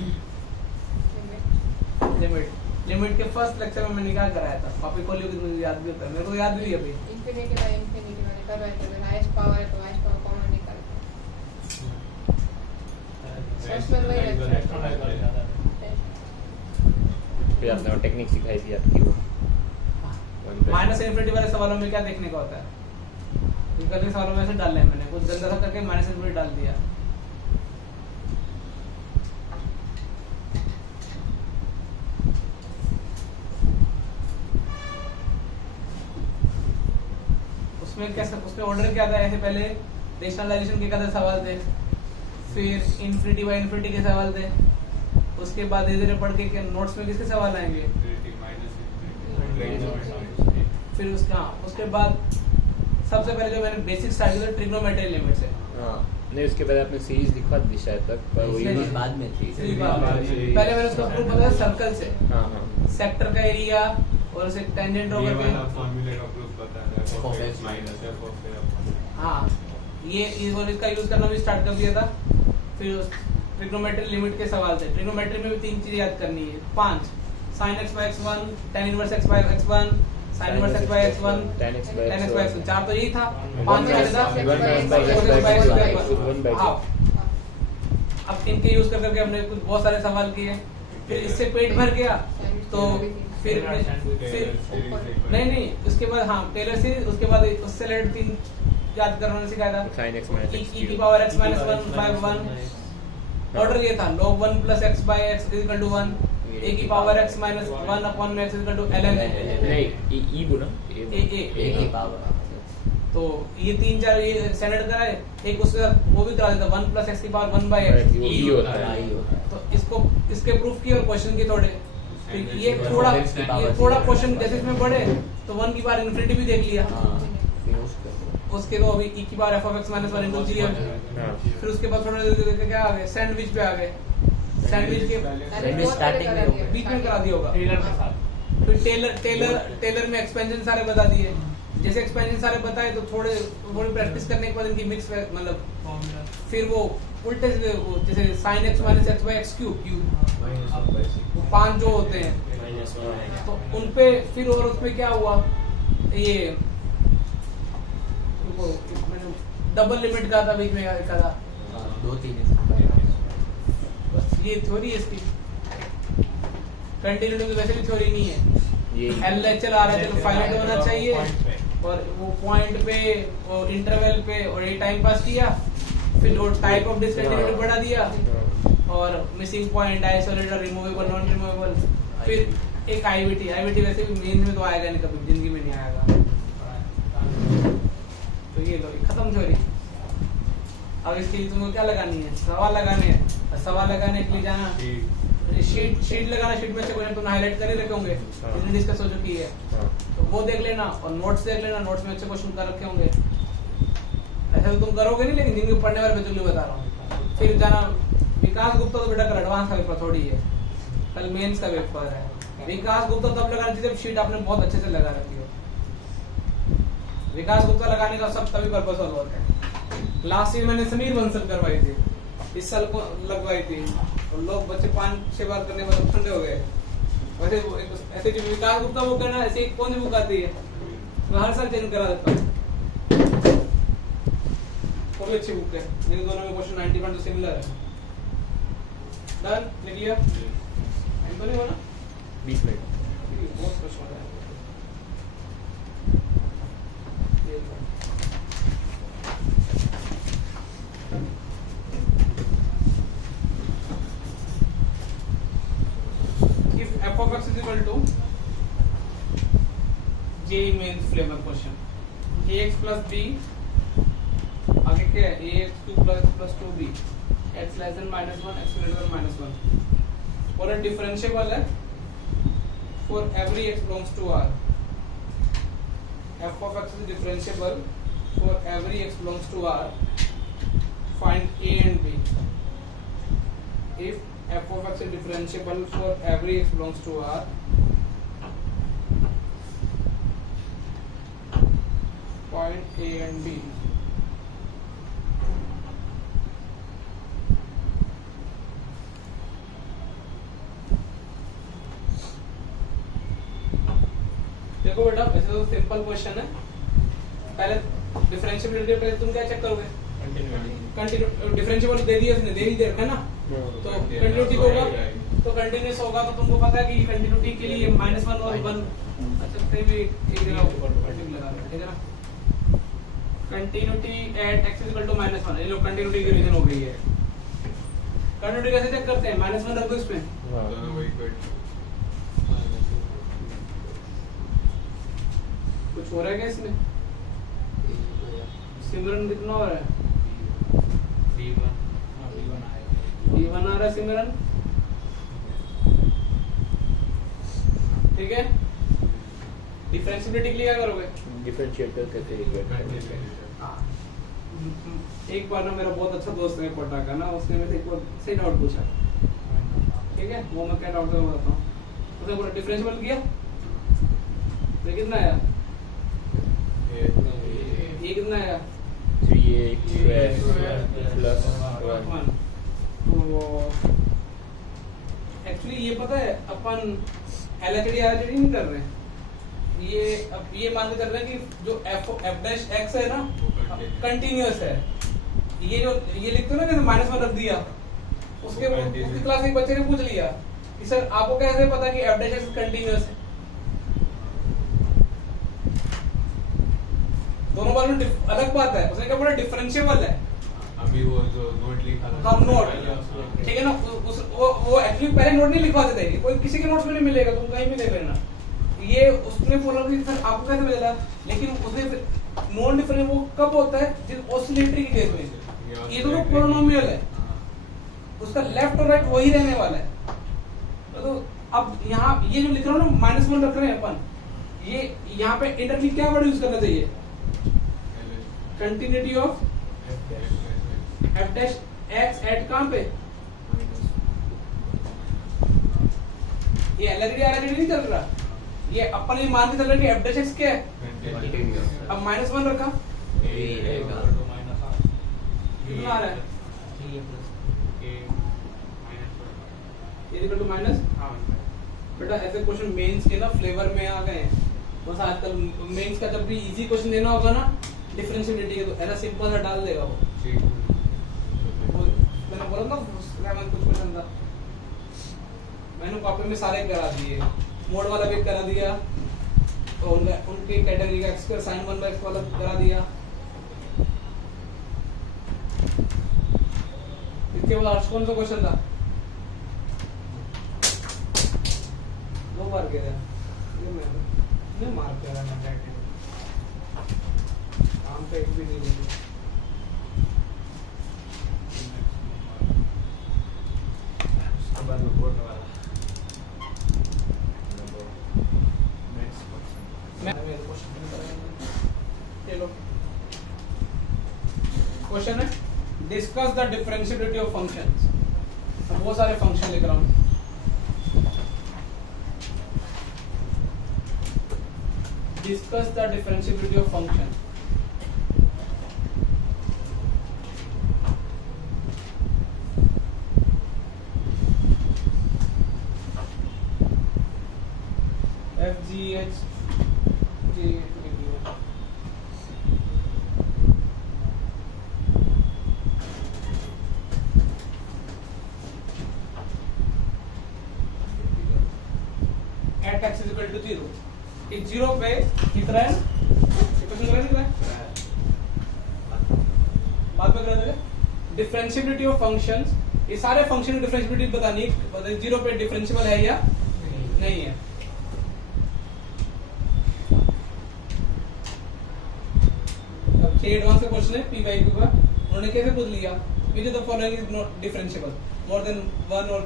लिमिट के फर्स्ट लेक्चर में मैंने क्या कराया था कॉपी खोली होगी मुझे याद भी होता है मेरे को याद भी है अभी इंफिनिटी बाय इंफिनिटी मैंने कर रहा था हाईएस्ट पावर है तो हाईएस्ट पावर कॉमन निकाल फिर आपने वो टेक्निक सिखाई थी आपकी वो माइनस इनफिनिटी वाले सवालों में क्या देखने का होता है करने सवालों में ऐसे डालना है मैंने कुछ गंदा सा करके माइनस इनफिनिटी डाल दिया उसमें कैसे उसमें ऑर्डर क्या था ऐसे पहले रेशनलाइजेशन के कदर सवाल थे फिर इनफिनिटी बाय इनफिनिटी के सवाल थे उसके बाद धीरे धीरे पढ़ के नोट्स में किसके सवाल आएंगे फिर उसके बाद सबसे पहले जो मैंने बेसिक स्टार्ट किया ट्रिग्नोमेट्री लिमिट से हाँ नहीं उसके बाद आपने सीरीज दिखा दी शायद तक पर वो सीरीज बाद में थी पहले मैंने उसका प्रूफ बताया सर्कल से हाँ हाँ सेक्टर का एरिया और उसे टेंजेंट ये होकर वाला के फॉर्मूले का प्रूफ बता रहा है f(x - f of a upon हाँ ये और इसका यूज करना भी स्टार्ट कर दिया था फिर ट्रिग्नोमेट्री लिमिट के सवाल थे ट्रिग्नोमेट्री में भी 3 चीजें याद करनी है 5 sin x by x1 tan inverse x by x1 sin inverse x by x1 tan x by tan x by x1 चार तो यही था 5 1 क्या था हाफ अब इनके यूज कर करके हमने कुछ बहुत सारे सवाल किए फिर इससे पेट भर गया तो फिर नहीं उसके बाद हाँ टेलर सीरीज उसके बाद उससे रिलेटेड 3 याद करना सिखाया था sin x minus x e की power x minus 1 by 1 order ये था log 1 plus x by x is equal to 1 a की power x minus 1 upon x is equal to ln नहीं ई बोला a की पावर तो ये 3-4 ये स्टैंडर्ड कराए एक उसके साथ वो भी करा देता 1 plus x की पावर 1 by x वो ई होता है तो इसको इसके प्रूफ किए और क्वेश्चन की थोड़े ये थोड़ा क्वेश्चन जैसे इसमें पढ़े तो 1 की पावर इनफिनिटी भी देख लिया उसके तो अभी e की power f of x minus 1 into 3 है फिर उसके बाद थोड़ा क्या आ गए सैंडविच पे आ गए सैंडविच के स्टार्टिंग में बीच में करा दिया होगा फिर टेलर में एक्सपेंशन सारे बता दिए जैसे एक्सपेंशन सारे बताए तो थोड़ी प्रैक्टिस करने के बाद इनकी मिक्स मतलब फिर वो उल्टे से जैसे sin x minus x by x cube 5 जो होते हैं तो उनपे फिर और उसपे क्या हुआ ये डबल लिमिट का था बीच में का था 2-3 बस ये थ्योरी है इसकी कंटिन्यूटी तो वैसे भी थ्योरी नहीं है, ये LHL RHL फाइनाइट होना चाहिए और वो पॉइंट पे और इंटरवल पे और ये टाइम पास किया, फिर वो टाइप ऑफ डिसकंटिन्यूटी बढ़ा दिया और missing point, isolated, removable, non removable, फिर एक आईवीटी वैसे भी मेंस में तो आएगा नहीं, कभी जिंदगी में नहीं आएगा। तो ये लो खत्म थ्योरी। अब इसके लिए तुमको क्या लगानी है, सवाल लगाने हैं। सवाल लगाने के लिए जाना शीट लगाना, शीट में से क्वेश्चन तुमने हाईलाइट कर ही रखे होंगे, जिसने डिस्कस हो चुकी है, तो वो देख लेना और नोट्स देख लेना, नोट्स में अच्छे क्वेश्चन कर रखे होंगे। ऐसा तो तुम करोगे नहीं, लेकिन जिनके पढ़ने वाले बच्चों को बता रहा हूँ। फिर जाना विकास गुप्ता, तो बेटा कल एडवांस का पेपर थोड़ी है, कल मेंस का पेपर है। विकास गुप्ता तब लगाना चाहिए जब शीट आपने बहुत अच्छे से लगा रखी हो। विकास गुप्ता लगाने का सब तभी पर्पस होता है। लास्ट ईयर मैंने समीर बंसल करवाई थी, इस साल को लगवाई थी, और लोग बच्चे 5-6 बार करने बाद ठंडे हो गए। वैसे ऐसे जो विकास गुप्ता वो करना, ऐसे कौन सी बुक आती है मैं हर साल चेंज करा देता हूँ, वो भी अच्छी बुक है। इन दोनों में क्वेश्चन 90% तो सिमिलर है। डन, लिख लिया? तो नहीं हुआ ना? 20 मिनट। बहुत क्वेश्चन है। If f of x is equal to J means flavor question, ax plus b, आगे क्या है, ax2 plus 2b, x less than -1, x greater than -1, और डिफरेंशिएबल है for every x belongs to R. F of x is differentiable for every x belongs to R. Find a and b. If f of x is differentiable for every x belongs to R, find a and b. देखो बेटा, वैसे तो simple question है। पहले differentiability पहले तुम क्या check करोगे, कंटिन्यू डिफरेंशिएबल दे दिया इसने, दे ही दे रखा है ना, तो कंटिन्यूटी होगा, तो कंटिन्यूअस होगा, तो तुमको पता है कि कंटिन्यूटी के लिए -1 और 1, अच्छा कहीं भी एक जगह पर्टिकुलर लगा रहे, ठीक है ना। Continuity at x equal to -1, ये लो कंटिन्यूटी की रीजन हो गई है। कंटिन्यूटी कैसे चेक करते हैं, -1 रख दो इसमें, कुछ हो रहा है क्या इसमें? सिमरन कितना हो रहा है? B1 आ रहा है सिमरन, ठीक है। डिफरेंशिएबिलिटी के लिए क्या करोगे, डिफरेंशिएटर कैसे एक बार ना मेरा बहुत अच्छा दोस्त है कोटा का ना, उसने मेरे से एक बार सही डाउट पूछा, ठीक है, वो मैं क्या डाउट है बताता हूँ। उसने पूरा डिफरेंशिएबल किया, तो कितना आया, ये कितना आया, 3x plus 1। तो एक्चुअली ये पता है अपन LHD RHD नहीं कर रहे हैं, ये अब ये मान के चल रहे हैं कि जो f' है ना कंटिन्यूअस है। ये जो ये लिखते हो ना जैसे -1 रख दिया, उसकी क्लास एक बच्चे ने पूछ लिया कि सर आपको कैसे पता कि f' कंटिन्यूअस है। दोनों बार में अलग बात है, उसने कहा बड़ा डिफरेंशिएबल है। अभी वो जो नोट लिखा था, हम नोट, ठीक है ना, वो एक्चुअली पहले नोट नहीं लिखवाते थे, कोई किसी के नोट्स में नहीं मिलेगा, तुम कहीं भी देख लेना। ये उसने बोला कि सर आपको कैसे मिला, लेकिन उसने नॉन डिफरेंट वो कब होता है, जिस ऑसिलेटरी के केस में। ये तो पोलिनोमियल है, उसका लेफ्ट और राइट वही रहने वाला है। तो अब यहाँ ये जो लिख रहा हूँ ना -1 रख रहे हैं अपन, ये यहाँ पे इंटरली क्या वर्ड यूज करना चाहिए, continuity of f' x at कहां पे, ये LHD RHD नहीं चल रहा, ये अपन ये मान के चल रहा है कि f' क्या है। अब -1 रखा, कितना आ रहा है, इक्वल टू माइनस। बेटा ऐसे क्वेश्चन मेंस के ना फ्लेवर में आ गए हैं, बस आजकल मेंस का जब भी इजी क्वेश्चन देना होगा ना डिफरेंशिएबिलिटी के, तो ऐसा सिंपल सा डाल देगा वो। मैंने बोला ना कुछ क्वेश्चन था, मैंने कॉपी में सारे करा दिए, मोड वाला भी करा दिया और उनकी कैटेगरी का एक्स साइन 1/x वाला करा दिया। इसके बाद आज कौन सा क्वेश्चन था? 2 बार कह रहा मैं मार कर रहा मैं बैठे काम पे एक भी नहीं लगी। उसके बाद रिपोर्ट वाला नेक्स्ट क्वेश्चन। मैं चलो क्वेश्चन है discuss the differentiability of functions. अब बहुत सारे फंक्शन लिख रहा हूँ। Discuss the differentiability of function. F g h g at x is equal to 0। इस 0 पे कितना है? इक्वेशन कितना है? बाद में करा देगा। डिफरेंशिएबिलिटी ऑफ फंक्शंस, ये सारे फंक्शन की डिफरेंशिएबिलिटी बतानी है, 0 पे डिफरेंशिएबल है या नहीं है। अब ये एडवांस का क्वेश्चन है पी बाई क्यू का। उन्होंने कैसे पूछ लिया? Which of the following is not differentiable, more than one और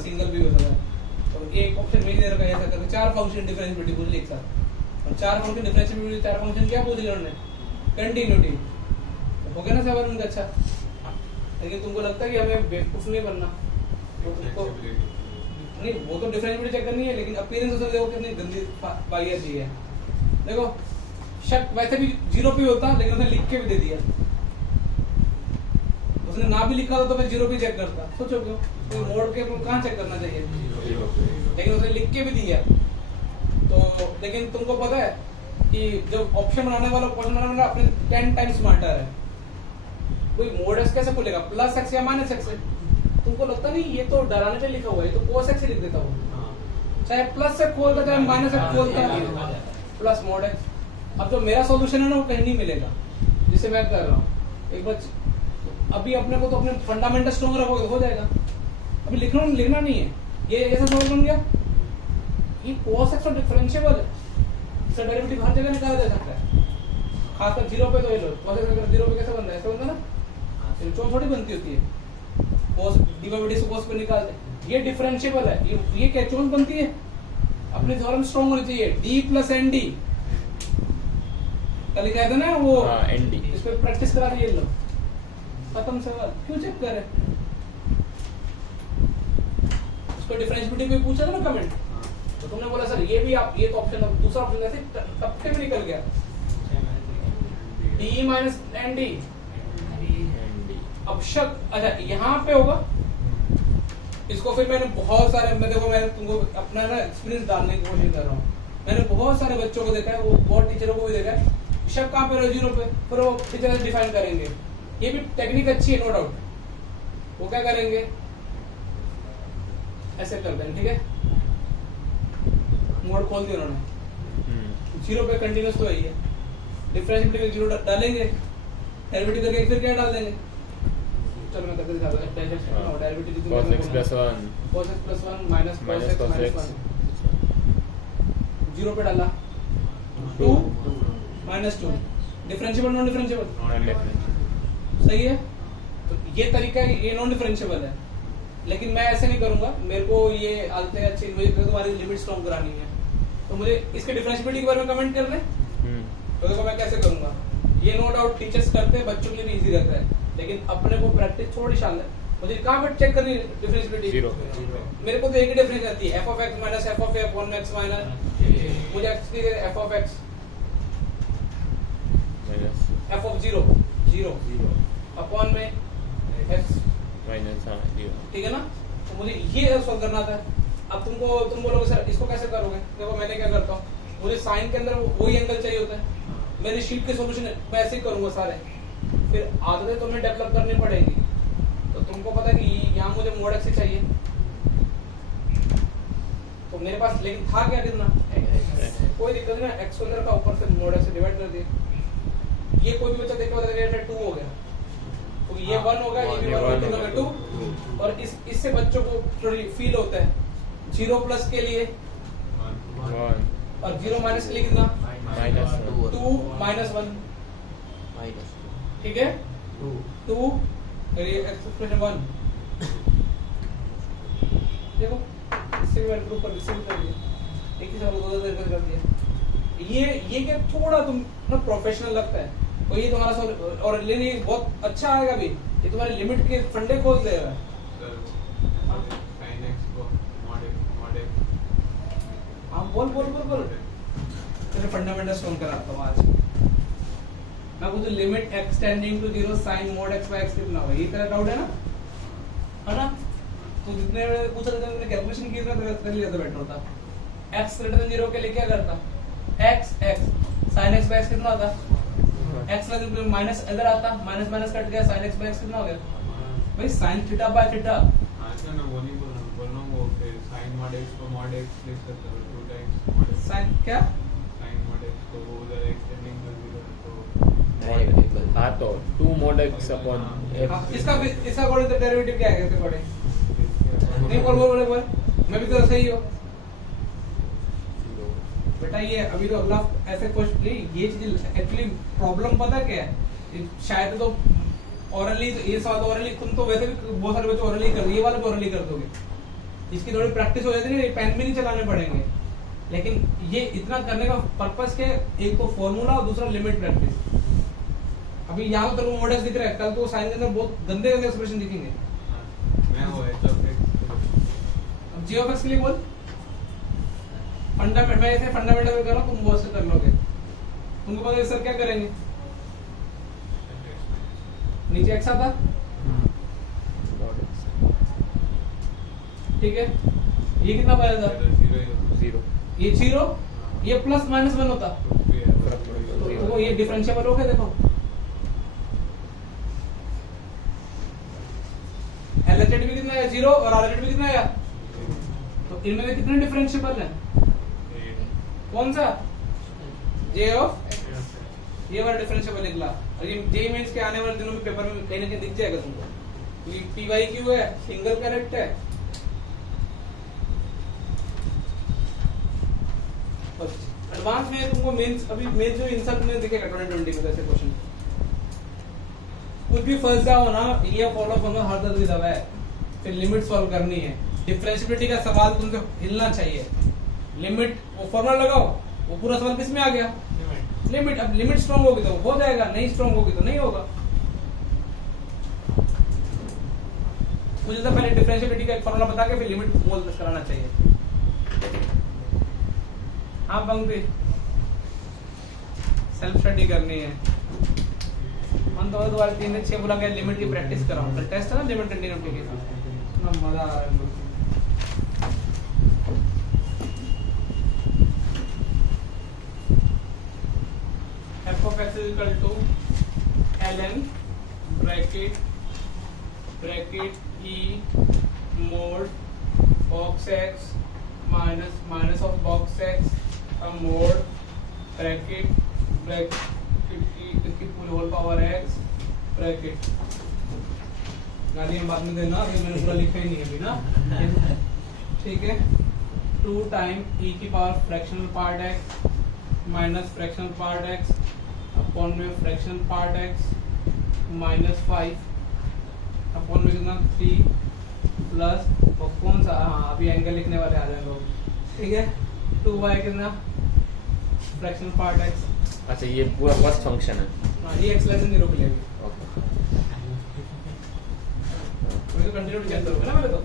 सिंगल भी हो सकता है। तो एक ऑप्शन में दे रखा है ऐसा करके 4 फंक्शन डिफरेंशिएबिलिटी पूछ ली एक साथ। और 4 फंक्शन डिफरेंशिएबिलिटी, 4 फंक्शन क्या पूछ लिया उन्होंने? कंटिन्यूटी। तो हो गया ना सवाल उनका अच्छा। लेकिन तुमको लगता है कि हमें बेवकूफ नहीं बनना, तो तुमको नहीं, वो तो डिफरेंशिएबिलिटी चेक करनी है, लेकिन अपीयरेंस उसमें देखो कितनी गंदी पाई दी है। देखो शक वैसे भी 0 पे होता, लेकिन उसने लिख के भी दे दिया। उसने ना भी लिखा होता तो फिर 0 पे चेक करता। सोचो क्यों? तो मोड के कहाँ चेक करना चाहिए? लेकिन उसने लिख के भी दिया। तो लेकिन तुमको पता है कि जब ऑप्शन बनाने वाला क्वेश्चन बनाने वाला अपने 10 टाइम्स स्मार्टर है। कोई मोड एक्स कैसे खोलेगा? प्लस एक्स या माइनस एक्स? तुमको लगता नहीं ये तो डराने पे लिखा हुआ है, तो कोस एक्स लिख देता हूँ। चाहे प्लस से खोलता चाहे माइनस से खोलता है, प्लस मोड एक्स। अब जो मेरा सॉल्यूशन है ना वो कहीं नहीं मिलेगा, जिसे मैं कर रहा हूँ। एक बार अभी अपने को तो अपने फंडामेंटल स्ट्रॉन्ग रखोगे हो जाएगा। अभी लिखना नहीं है। ये ऐसा सवाल बन गया, ये cos x डिफरेंशिएबल है, इसका डेरिवेटिव हर जगह निकाला जा सकता है, खासकर 0 पे। तो ये लो cos x अगर 0 पे कैसे बनता है? ऐसे बनता है ना, चौन थोड़ी बनती होती है। cos डिवाइडेड से cos पे निकाल दे, ये डिफरेंशिएबल है। ये क्या चौन बनती है? अपनी थ्योरम स्ट्रांग होनी चाहिए। d प्लस एन डी कल कहते ना वो एन डी, इस पे प्रैक्टिस करा दिए लो, खत्म सवाल। क्यों चेक करे? उसको डिफरेंशिएबिलिटी पे पूछा था ना कमेंट, तो तुमने बोला सर ये भी आप, ये तो ऑप्शन, दूसरा ऑप्शन ऐसे तब के भी निकल गया d माइनस एन डी। अब शक अच्छा यहाँ पे होगा। इसको फिर मैंने बहुत सारे, मैं देखो मैंने तुमको अपना ना एक्सपीरियंस डालने की कोशिश कर रहा हूँ। मैंने बहुत सारे बच्चों को देखा है, वो बहुत टीचरों को भी देखा है, शक कहाँ पे रहो? 0 पे। फिर वो टीचर डिफाइन करेंगे। ये भी टेक्निक अच्छी है, नो डाउट। वो क्या करेंगे? ऐसे करते हैं, ठीक है, मोड खोल दिया उन्होंने। 0 पे कंटिन्यूस तो वही है, डिफरेंशिएबिलिटी 0 डालेंगे, डेरिवेटिव करके फिर क्या डाल देंगे? चलो मैं करके दिखाता हूं। Derivative cos x plus 1 cos x plus 1 minus cos x minus 1 0 पे डाला 2 minus 2 डिफरेंशिएबल नॉन डिफरेंशिएबल सही है। तो ये तरीका ये नॉन डिफरेंशिएबल है, लेकिन मैं ऐसे नहीं करूंगा। मेरे को ये आदतें अच्छी, मुझे तुम्हारी लिमिट स्ट्रॉन्ग करानी है, तो मुझे इसके डिफरेंशिएबिलिटी के बारे में कमेंट करना है। तो देखो मैं कैसे करूंगा। ये नो डाउट टीचर्स करते हैं, बच्चों के लिए भी इजी रहता है, लेकिन अपने को प्रैक्टिस थोड़ी शान है। मुझे कहाँ पर चेक करनी डिफरेंशिएबिलिटी? 0 मेरे को तो एक ही डिफरेंस आती है, f of x minus f of a upon x minus मुझे x की f of x minus f of 0 upon में x, minus 0, ठीक है ना। तो मुझे ये सॉल्व करना था। अब तुम बोलोगे सर इसको कैसे करोगे? देखो मैंने क्या करता हूँ, मुझे साइन के अंदर वही एंगल चाहिए होता है। मेरी शीट के सॉल्यूशन मैं ऐसे ही करूंगा सारे, फिर आदतें तुम्हें डेवलप करनी पड़ेगी। तो तुमको पता है कि यहाँ मुझे मोड एक्स चाहिए, तो मेरे पास लेकिन था क्या कितना, कोई दिक्कत नहीं ना, x को अंदर का ऊपर से mod x से डिवाइड कर दिया। ये कोई भी बच्चा देख के बता देगा 2 हो गया, तो ये 1 होगा, ये भी 1 होगा, 2। और इससे बच्चों को थोड़ी फील होता है 0 प्लस के लिए 1 और 0 माइनस के लिए कितना, minus 2 माइनस 1, माइनस ठीक है 2 और ये एक्सप्रेशन 1। देखो इससे भी मैंने प्रूफ कर दिया, एक ही सवाल 2 कर दिया। ये क्या थोड़ा तुम ना प्रोफेशनल लगता है, और ये तुम्हारा सवाल और लेने बहुत अच्छा आएगा भी, ये तुम्हारे लिमिट के फंडे खोल देगा। sin x को mod x हाँ बोल तेरे फंडामेंटल स्टोन कराता हूँ आज मैं। वो जो limit x tending to 0 sin mod x by x कितना होगा, ये तेरा डाउट है ना? तो जितने पूछा था मैंने कैलकुलेशन की था तेरे लिए तो बेटर होता। x ग्रेटर देन 0 के लिए क्या करता, x sin x by x कितना होता, x माइनस इधर आता, माइनस माइनस कट गया, sin x by x कितना हो गया भाई, sin थीटा बाय थीटा। अच्छा ना, वो नहीं बोल रहा हूँ वो फिर sin mod x को mod x लिख सकते हो 2 times mod x, sin क्या, sin mod x को वो उधर एक्सटेंडिंग कर 0 तो डायरेक्ट हाँ तो 2 mod x upon f। हाँ, इसका अकॉर्डिंग तो डेरिवेटिव क्या आएगा इसके अकॉर्डिंग, नहीं बोल मैं भी तो सही हो बेटा। ये अभी तो अगला ऐसे क्वेश्चन, ये चीज एक्चुअली प्रॉब्लम पता क्या है, शायद तो ओरली, ये सवाल ओरली तुम तो वैसे भी बहुत सारे बच्चे ओरली कर, ये वाला भी ओरली कर दोगे, इसकी थोड़ी प्रैक्टिस हो जाती है ना, पेन भी नहीं चलाने पड़ेंगे। लेकिन ये इतना करने का पर्पस क्या है, एक तो फॉर्मूला और दूसरा लिमिट प्रैक्टिस। अभी यहाँ तो मॉडल्स दिख रहा है, कल तो साइन के अंदर बहुत गंदे गंदे एक्सप्रेशन दिखेंगे। मैं वो h of x अब g of x के लिए बोल, फंडामेंटल, मैं इसे फंडामेंटल में कर रहा हूँ, तुम बहुत से कर लोगे। तुमको पता है सर क्या करेंगे, नीचे x आता, ठीक है, ये कितना पाया था, 0 ये 0, ये प्लस माइनस 1 होता, तो ये डिफरेंशिएबल हो गया। देखो LHT भी कितना है 0 और RHT भी कितना है, तो इनमें से कितने डिफरेंशिएबल है, कौन सा, J ऑफ, ये वाला डिफरेंशिएबल निकला। और ये J मेंस के आने वाले दिनों में पेपर में कहीं ना कहीं दिख जाएगा तुमको, ये PYQ है, सिंगल करेक्ट है। एडवांस में तुमको मेंस, अभी मेंस जो इंसर्ट में दिखेगा 2020 में ऐसे क्वेश्चन, कुछ भी फंस जाओ ना, ये फॉलो करना हर दर्द की दवा है, फिर लिमिट सॉल्व करनी है। डिफरेंशिएबिलिटी का सवाल तुमसे हिलना चाहिए, लिमिट वो फॉर्मूला लगाओ, वो पूरा सवाल किस में आ गया, लिमिट। अब लिमिट स्ट्रांग होगी तो हो जाएगा, नहीं स्ट्रांग होगी तो नहीं होगा। मुझे तो पहले डिफरेंशिएबिलिटी का एक फॉर्मूला बता के फिर लिमिट मोल कराना चाहिए। हाँ पंक्ति, सेल्फ स्टडी करनी है। मन तो दोबारा 3 से 6 बोला गया लिमिट की प्रैक्टिस कराऊं, कल टेस्ट है ना लिमिट कंटिन्यूटी के साथ, इतना मजा आ रहा है। f of x is equal to ln bracket e mod box x minus of box x mod bracket इसकी पूरी होल पावर x ब्रैकेट। गाली हम बाद में देना, अभी मैंने पूरा लिखा ही नहीं है अभी ना, ठीक है। 2 टाइम e की power fractional part x minus fractional part x upon में fractional part x minus 5 upon में कितना 3 प्लस और कौन सा, हाँ अभी एंगल लिखने वाले आ जाए लोग, ठीक है। 2y कितना फ्रैक्शनल पार्ट x, अच्छा ये पूरा फर्स्ट फंक्शन है, हाँ ये x लेस देन 0 के लिए भी ओके। मुझे कंटिन्यू चेक करोगे ना पहले तो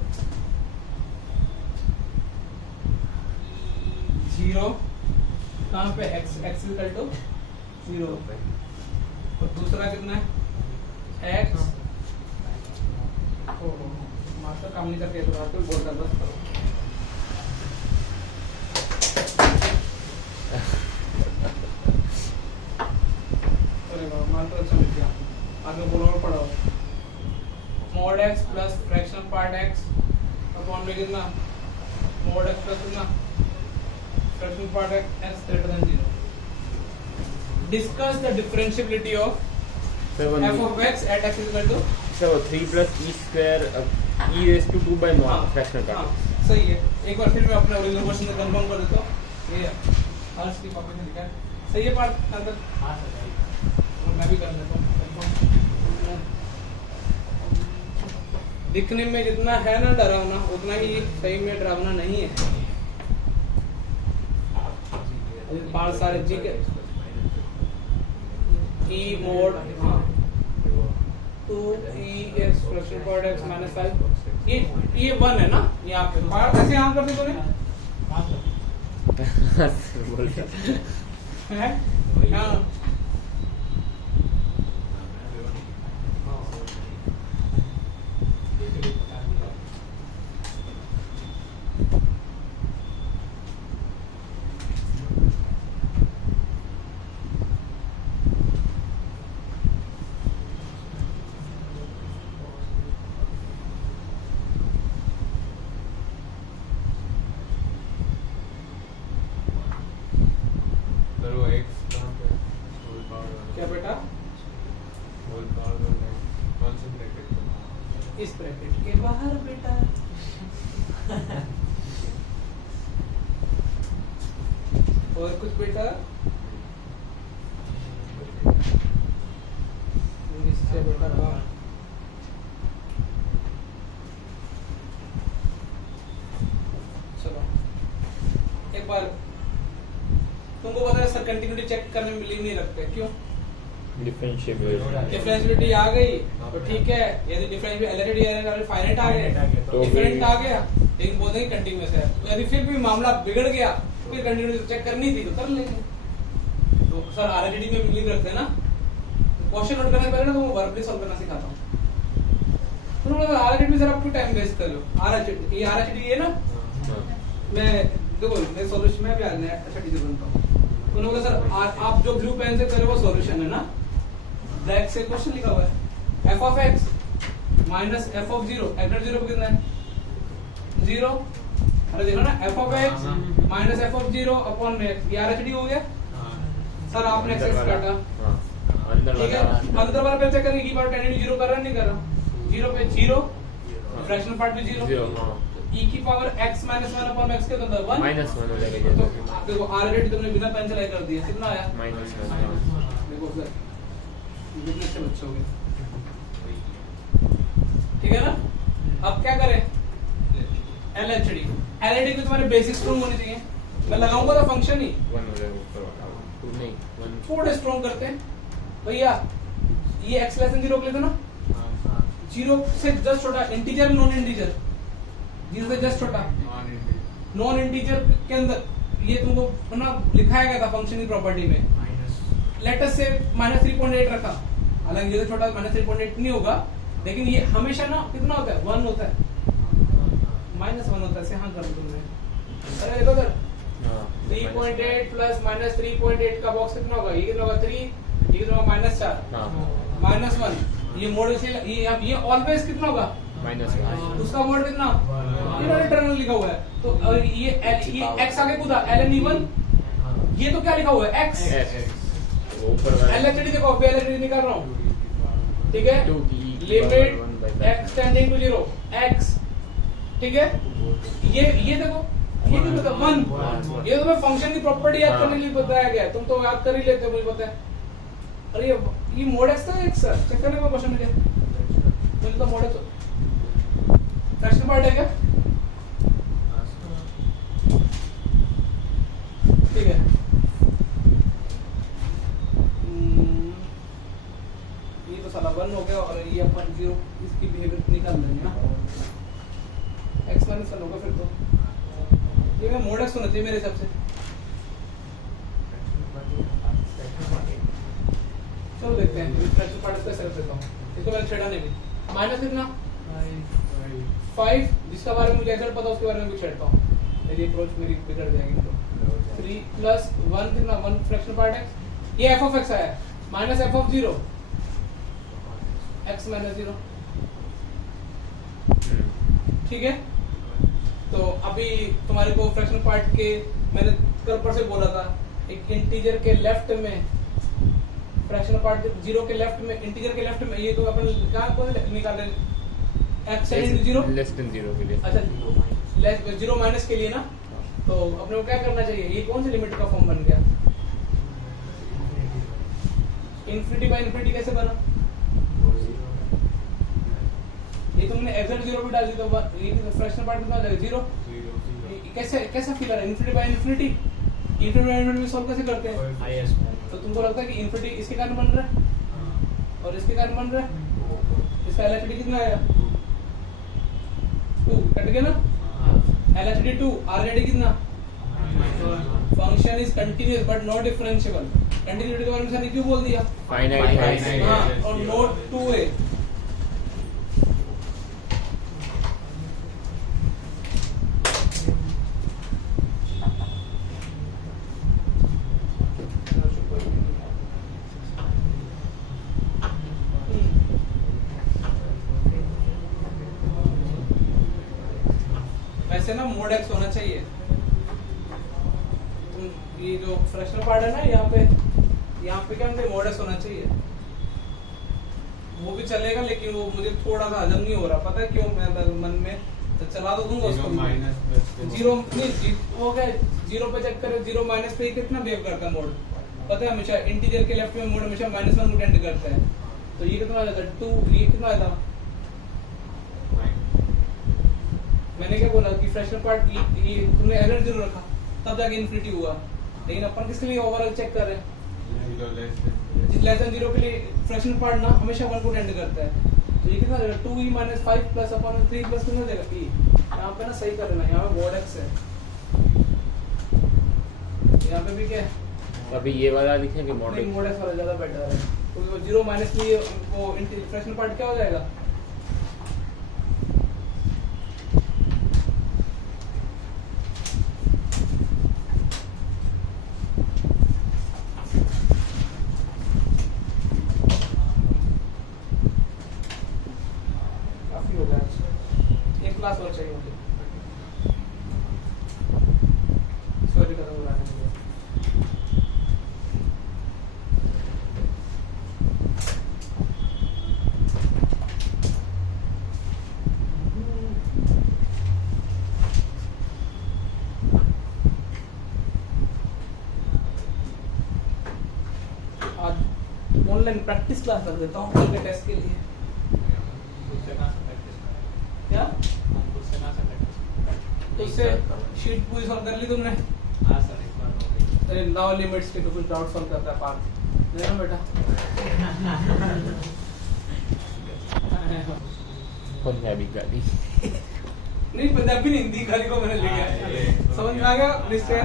0 कहाँ पे x इक्वल टू 0 और दूसरा कितना है x, मास्टर काम नहीं करते तो आपको बोलता बस करो। अरे बाबा मास्टर अच्छा लिख दिया, आगे बोलो और पढ़ो। mod x plus fractional part x upon में कितना mod x plus कितना fractional part x greater than 0. Discuss the differentiability of sir वो f of x at x is equal to sir वो 3 plus e square e raised to 2 by mod fractional हाँ, part. सही है. एक बार फिर मैं अपना ओरिजिनल क्वेश्चन को कंफर्म कर देता हूँ. ये हर्ष की कॉपी में लिखा है. सही है पार्ट अंदर. हाँ सर और मैं भी कर लेता हूँ कंफर्म. दिखने में जितना है ना डरावना उतना ही सही में डरावना नहीं है. पार्ट सारे जी के e mod 2ex fraction part x minus 5 ये 1 है ना यहाँ पे. पार्ट कैसे यहाँ कर दी तूने? बोल है हाँ. सर वो x कहाँ पे है? होल पावर वाला। क्या बेटा? होल पावर वाला है। कौन से ब्रैकेट में? इस ब्रैकेट के बाहर बेटा. और कुछ बेटा? इससे बेटा बाहर. चलो एक बार तुमको पता है सर कंटिन्यूटी चेक करने में बिलीव नहीं रखते. क्यों? डिफरेंशिएबल डिफरेंशियलिटी आ गई तो ठीक है. यदि डिफरेंशियलिटी फाइनाइट आ गया तो डिफरेंट भी- आ गया लेकिन बोल देंगे कंटिन्यूअस है. तो यदि फिर भी मामला बिगड़ गया फिर कंटिन्यूटी चेक करनी थी तो कर लेंगे. तो सर आरएचडी में बिलीव रखते हैं ना. क्वेश्चन नोट करने से पहले ना तुमको वर्बली सॉल्व करना सिखाता हूँ. तुम लोग आरएचडी में सर आप क्यों टाइम वेस्ट कर लो? आरएचडी ये ना मैं देखो मैं सॉल्यूशन में भी आ गया अच्छा टीचर बनता हूँ. उन्होंने बोला सर आप जो ब्लू पेन से करे वो सॉल्यूशन है ना. ब्लैक से क्वेश्चन लिखा हुआ है f of x minus f of 0 x 0 पे कितना है 0. अरे देखो ना f of x minus f of 0 upon x ये आरएचडी हो गया. सर आपने एक्स काटा अंदर ठीक है. वाला अंदर वाला पे चेक करेंगे की बार टेन 0 कर रहा है नहीं कर रहा. 0 पे 0 फ्रैक्शनल पार्ट भी 0 0 हाँ e की power x minus 1 upon x के तो 1 -1 हो तो जाएगा. देखो आरएचडी तुमने बिना पेन चलाए कर दिया. कितना आया? -1 देखो सर कितने अच्छे बच्चे हो गए. ठीक है ना. अब क्या करें? एलएचडी एलएचडी को तुम्हारे बेसिक स्ट्रोंग होनी चाहिए. मैं लगाऊंगा तो फंक्शन ही 1 हो जाएगा ऊपर वाला. 2 नहीं 1 थोड़े स्ट्रोंग करते हैं भैया. ये x लेस देन 0 के लिए ना 0 से जस्ट छोटा इंटीजर नॉन इंटीजर 0 से जस्ट छोटा नॉन इंटीजर के अंदर ये तुमको ना लिखाया गया था फंक्शन की प्रॉपर्टी में. लेट अस से -3.8 रखा. हालांकि ये तो छोटा -3.8 नहीं होगा लेकिन ये हमेशा ना कितना होता है 1 होता है -1 होता है. हाँ कर दो तुमने. अरे देखो सर 3.8 प्लस -3.8 का बॉक्स कितना होगा? ये कितना होगा 3 ये कितना होगा -4 -1 ये मोड से ये ऑलवेज कितना होगा -1 उसका मोड कितना ये इंटरनल लिखा हुआ है. तो ये x आगे कूदा ln e1 ये तो क्या लिखा हुआ है x वो ऊपर वाला एलएचडी देखो अभी एलएचडी निकाल रहा हूँ. ठीक है 2 की limit x tending to 0 x. ठीक है ये देखो ये नहीं पता 1 ये तो मैं फंक्शन की प्रॉपर्टी याद करने के लिए बताया गया है. तुम तो याद कर ही लेते हो मुझे पता है. अरे ये मोड x था x सर चेक करने का क्वेश्चन मुझे तो मोड x फ्रैक्शन पार्ट है क्या? ठीक है. ये तो साला 1 हो गया और ये अपन 0 इसकी बिहेवियर निकाल देंगे ना. x माइनस 1 होगा फिर तो ये मैं मोड x होना चाहिए मेरे हिसाब से. चलो देखते हैं फ्रैक्शन पार्ट इसका सेट देता हूँ. इसको मैंने छेड़ा नहीं भी. माइनस कितना 5 जिसका बारे में मुझे एक्जेक्ट पता उसके बारे में भी छेड़ता हूँ. मेरी अप्रोच मेरी बिगड़ जाएगी तो 3 प्लस 1 कितना 1 फ्रैक्शन पार्ट x ये f of x आया minus f of 0 x minus 0. ठीक है तो अभी तुम्हारे को फ्रैक्शन पार्ट के मैंने कल परसों बोला था, एक इंटीजर के लेफ्ट में फ्रैक्शन पार्ट जीरो के लेफ्ट में, इंटीजर के लेफ्ट में, ये तो अपन कहाँ को निकाल रहे हैं, x into zero less than 0 के लिए। अच्छा जीरो माइनस के लिए ना, तो अपने को क्या करना चाहिए, ये कौन सी लिमिट का फॉर्म बन गया, इन्फिनिटी बाय इन्फिनिटी कैसे बना, ये तुमने एग्जैक्ट जीरो भी डाल दी तो ये फ्रैक्शनल पार्ट कितना हो जाएगा, जीरो। कैसे कैसा फिगर है, infinity by infinity, infinity by infinity में सॉल्व कैसे करते हैं, तो तुमको लगता है कि इन्फिनिटी इसके कारण बन रहा है और इसके कारण बन रहा है, इसका एलएचडी कितना आया, 2 कट गया ना, एलएचडी 2, आरएचडी कितना, function is continuous but not differentiable, continuity के बारे में मैंने क्यों बोल दिया, फाइनाइट हाँ, और नोट 2 है, वैसे ना मोड एक्स होना चाहिए, तुम ये जो फ्रैक्शनल पार्ट है ना, यहाँ पे क्या होता, मोड एक्स होना चाहिए, वो भी चलेगा लेकिन वो मुझे थोड़ा सा हजम नहीं हो रहा, पता है क्यों, मैं मन में तो चला तो दूंगा उसको, जीरो नहीं हो गया, जीरो पे चेक करो, जीरो माइनस पे कितना बिहेव करता है मोड, पता है हमेशा इंटीजर के लेफ्ट में मोड हमेशा -1 को टेंड करता है, तो ये कितना आ जाता है 2, ये कितना आता है, मैंने क्या बोला कि फ्रैक्शनल पार्ट ये तुमने एरर जीरो रखा तब जाके इन्फिनिटी हुआ, लेकिन अपन किसके लिए ओवरऑल चेक कर रहे हैं, लेस देन जीरो के लिए फ्रैक्शनल पार्ट ना हमेशा 1 को टेंड करता है, तो ये कितना देगा 2e - 5 प्लस अपॉन 3 प्लस कितना देगा e, यहाँ पे ना सही कर लेना, यहाँ पे मोड एक्स है, यहाँ पे भी क्या है, अभी ये वाला लिखेंगे मॉडल, मोड एक्स वाला ज्यादा बेटर है, क्योंकि वो जीरो माइनस लिए वो फ्रैक्शनल पार्ट क्या हो जाएगा, काफी हो गया, एक क्लास और चाहिए मुझे, सॉरी खत्म हो रहा है, आज ऑनलाइन प्रैक्टिस क्लास रख देता हूँ कल के टेस्ट के लिए, क्या तो उससे शीट पूरी सॉल्व कर ली तुमने, अरे नाउ लिमिट्स के तो कुछ डाउट सॉल्व करता है पार्थ, लेना बेटा, पंजाबी गाली, नहीं पंजाबी नहीं हिंदी खाली को मैंने लिया, समझ में आ गया निश्चय,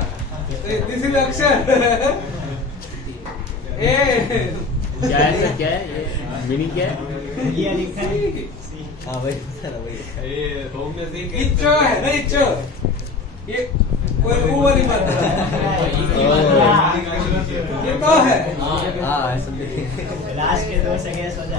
दिस इज अक्षर, ए क्या है, क्या है ये मिनी, क्या है ये लिखा है, हाँ भाई पता ना भाई, ये होम में देख इच्छो है ना, इच्छो ये कोई वो वाली बात है, ये तो है, हाँ ऐसा देख लास्ट के 2 सेकंड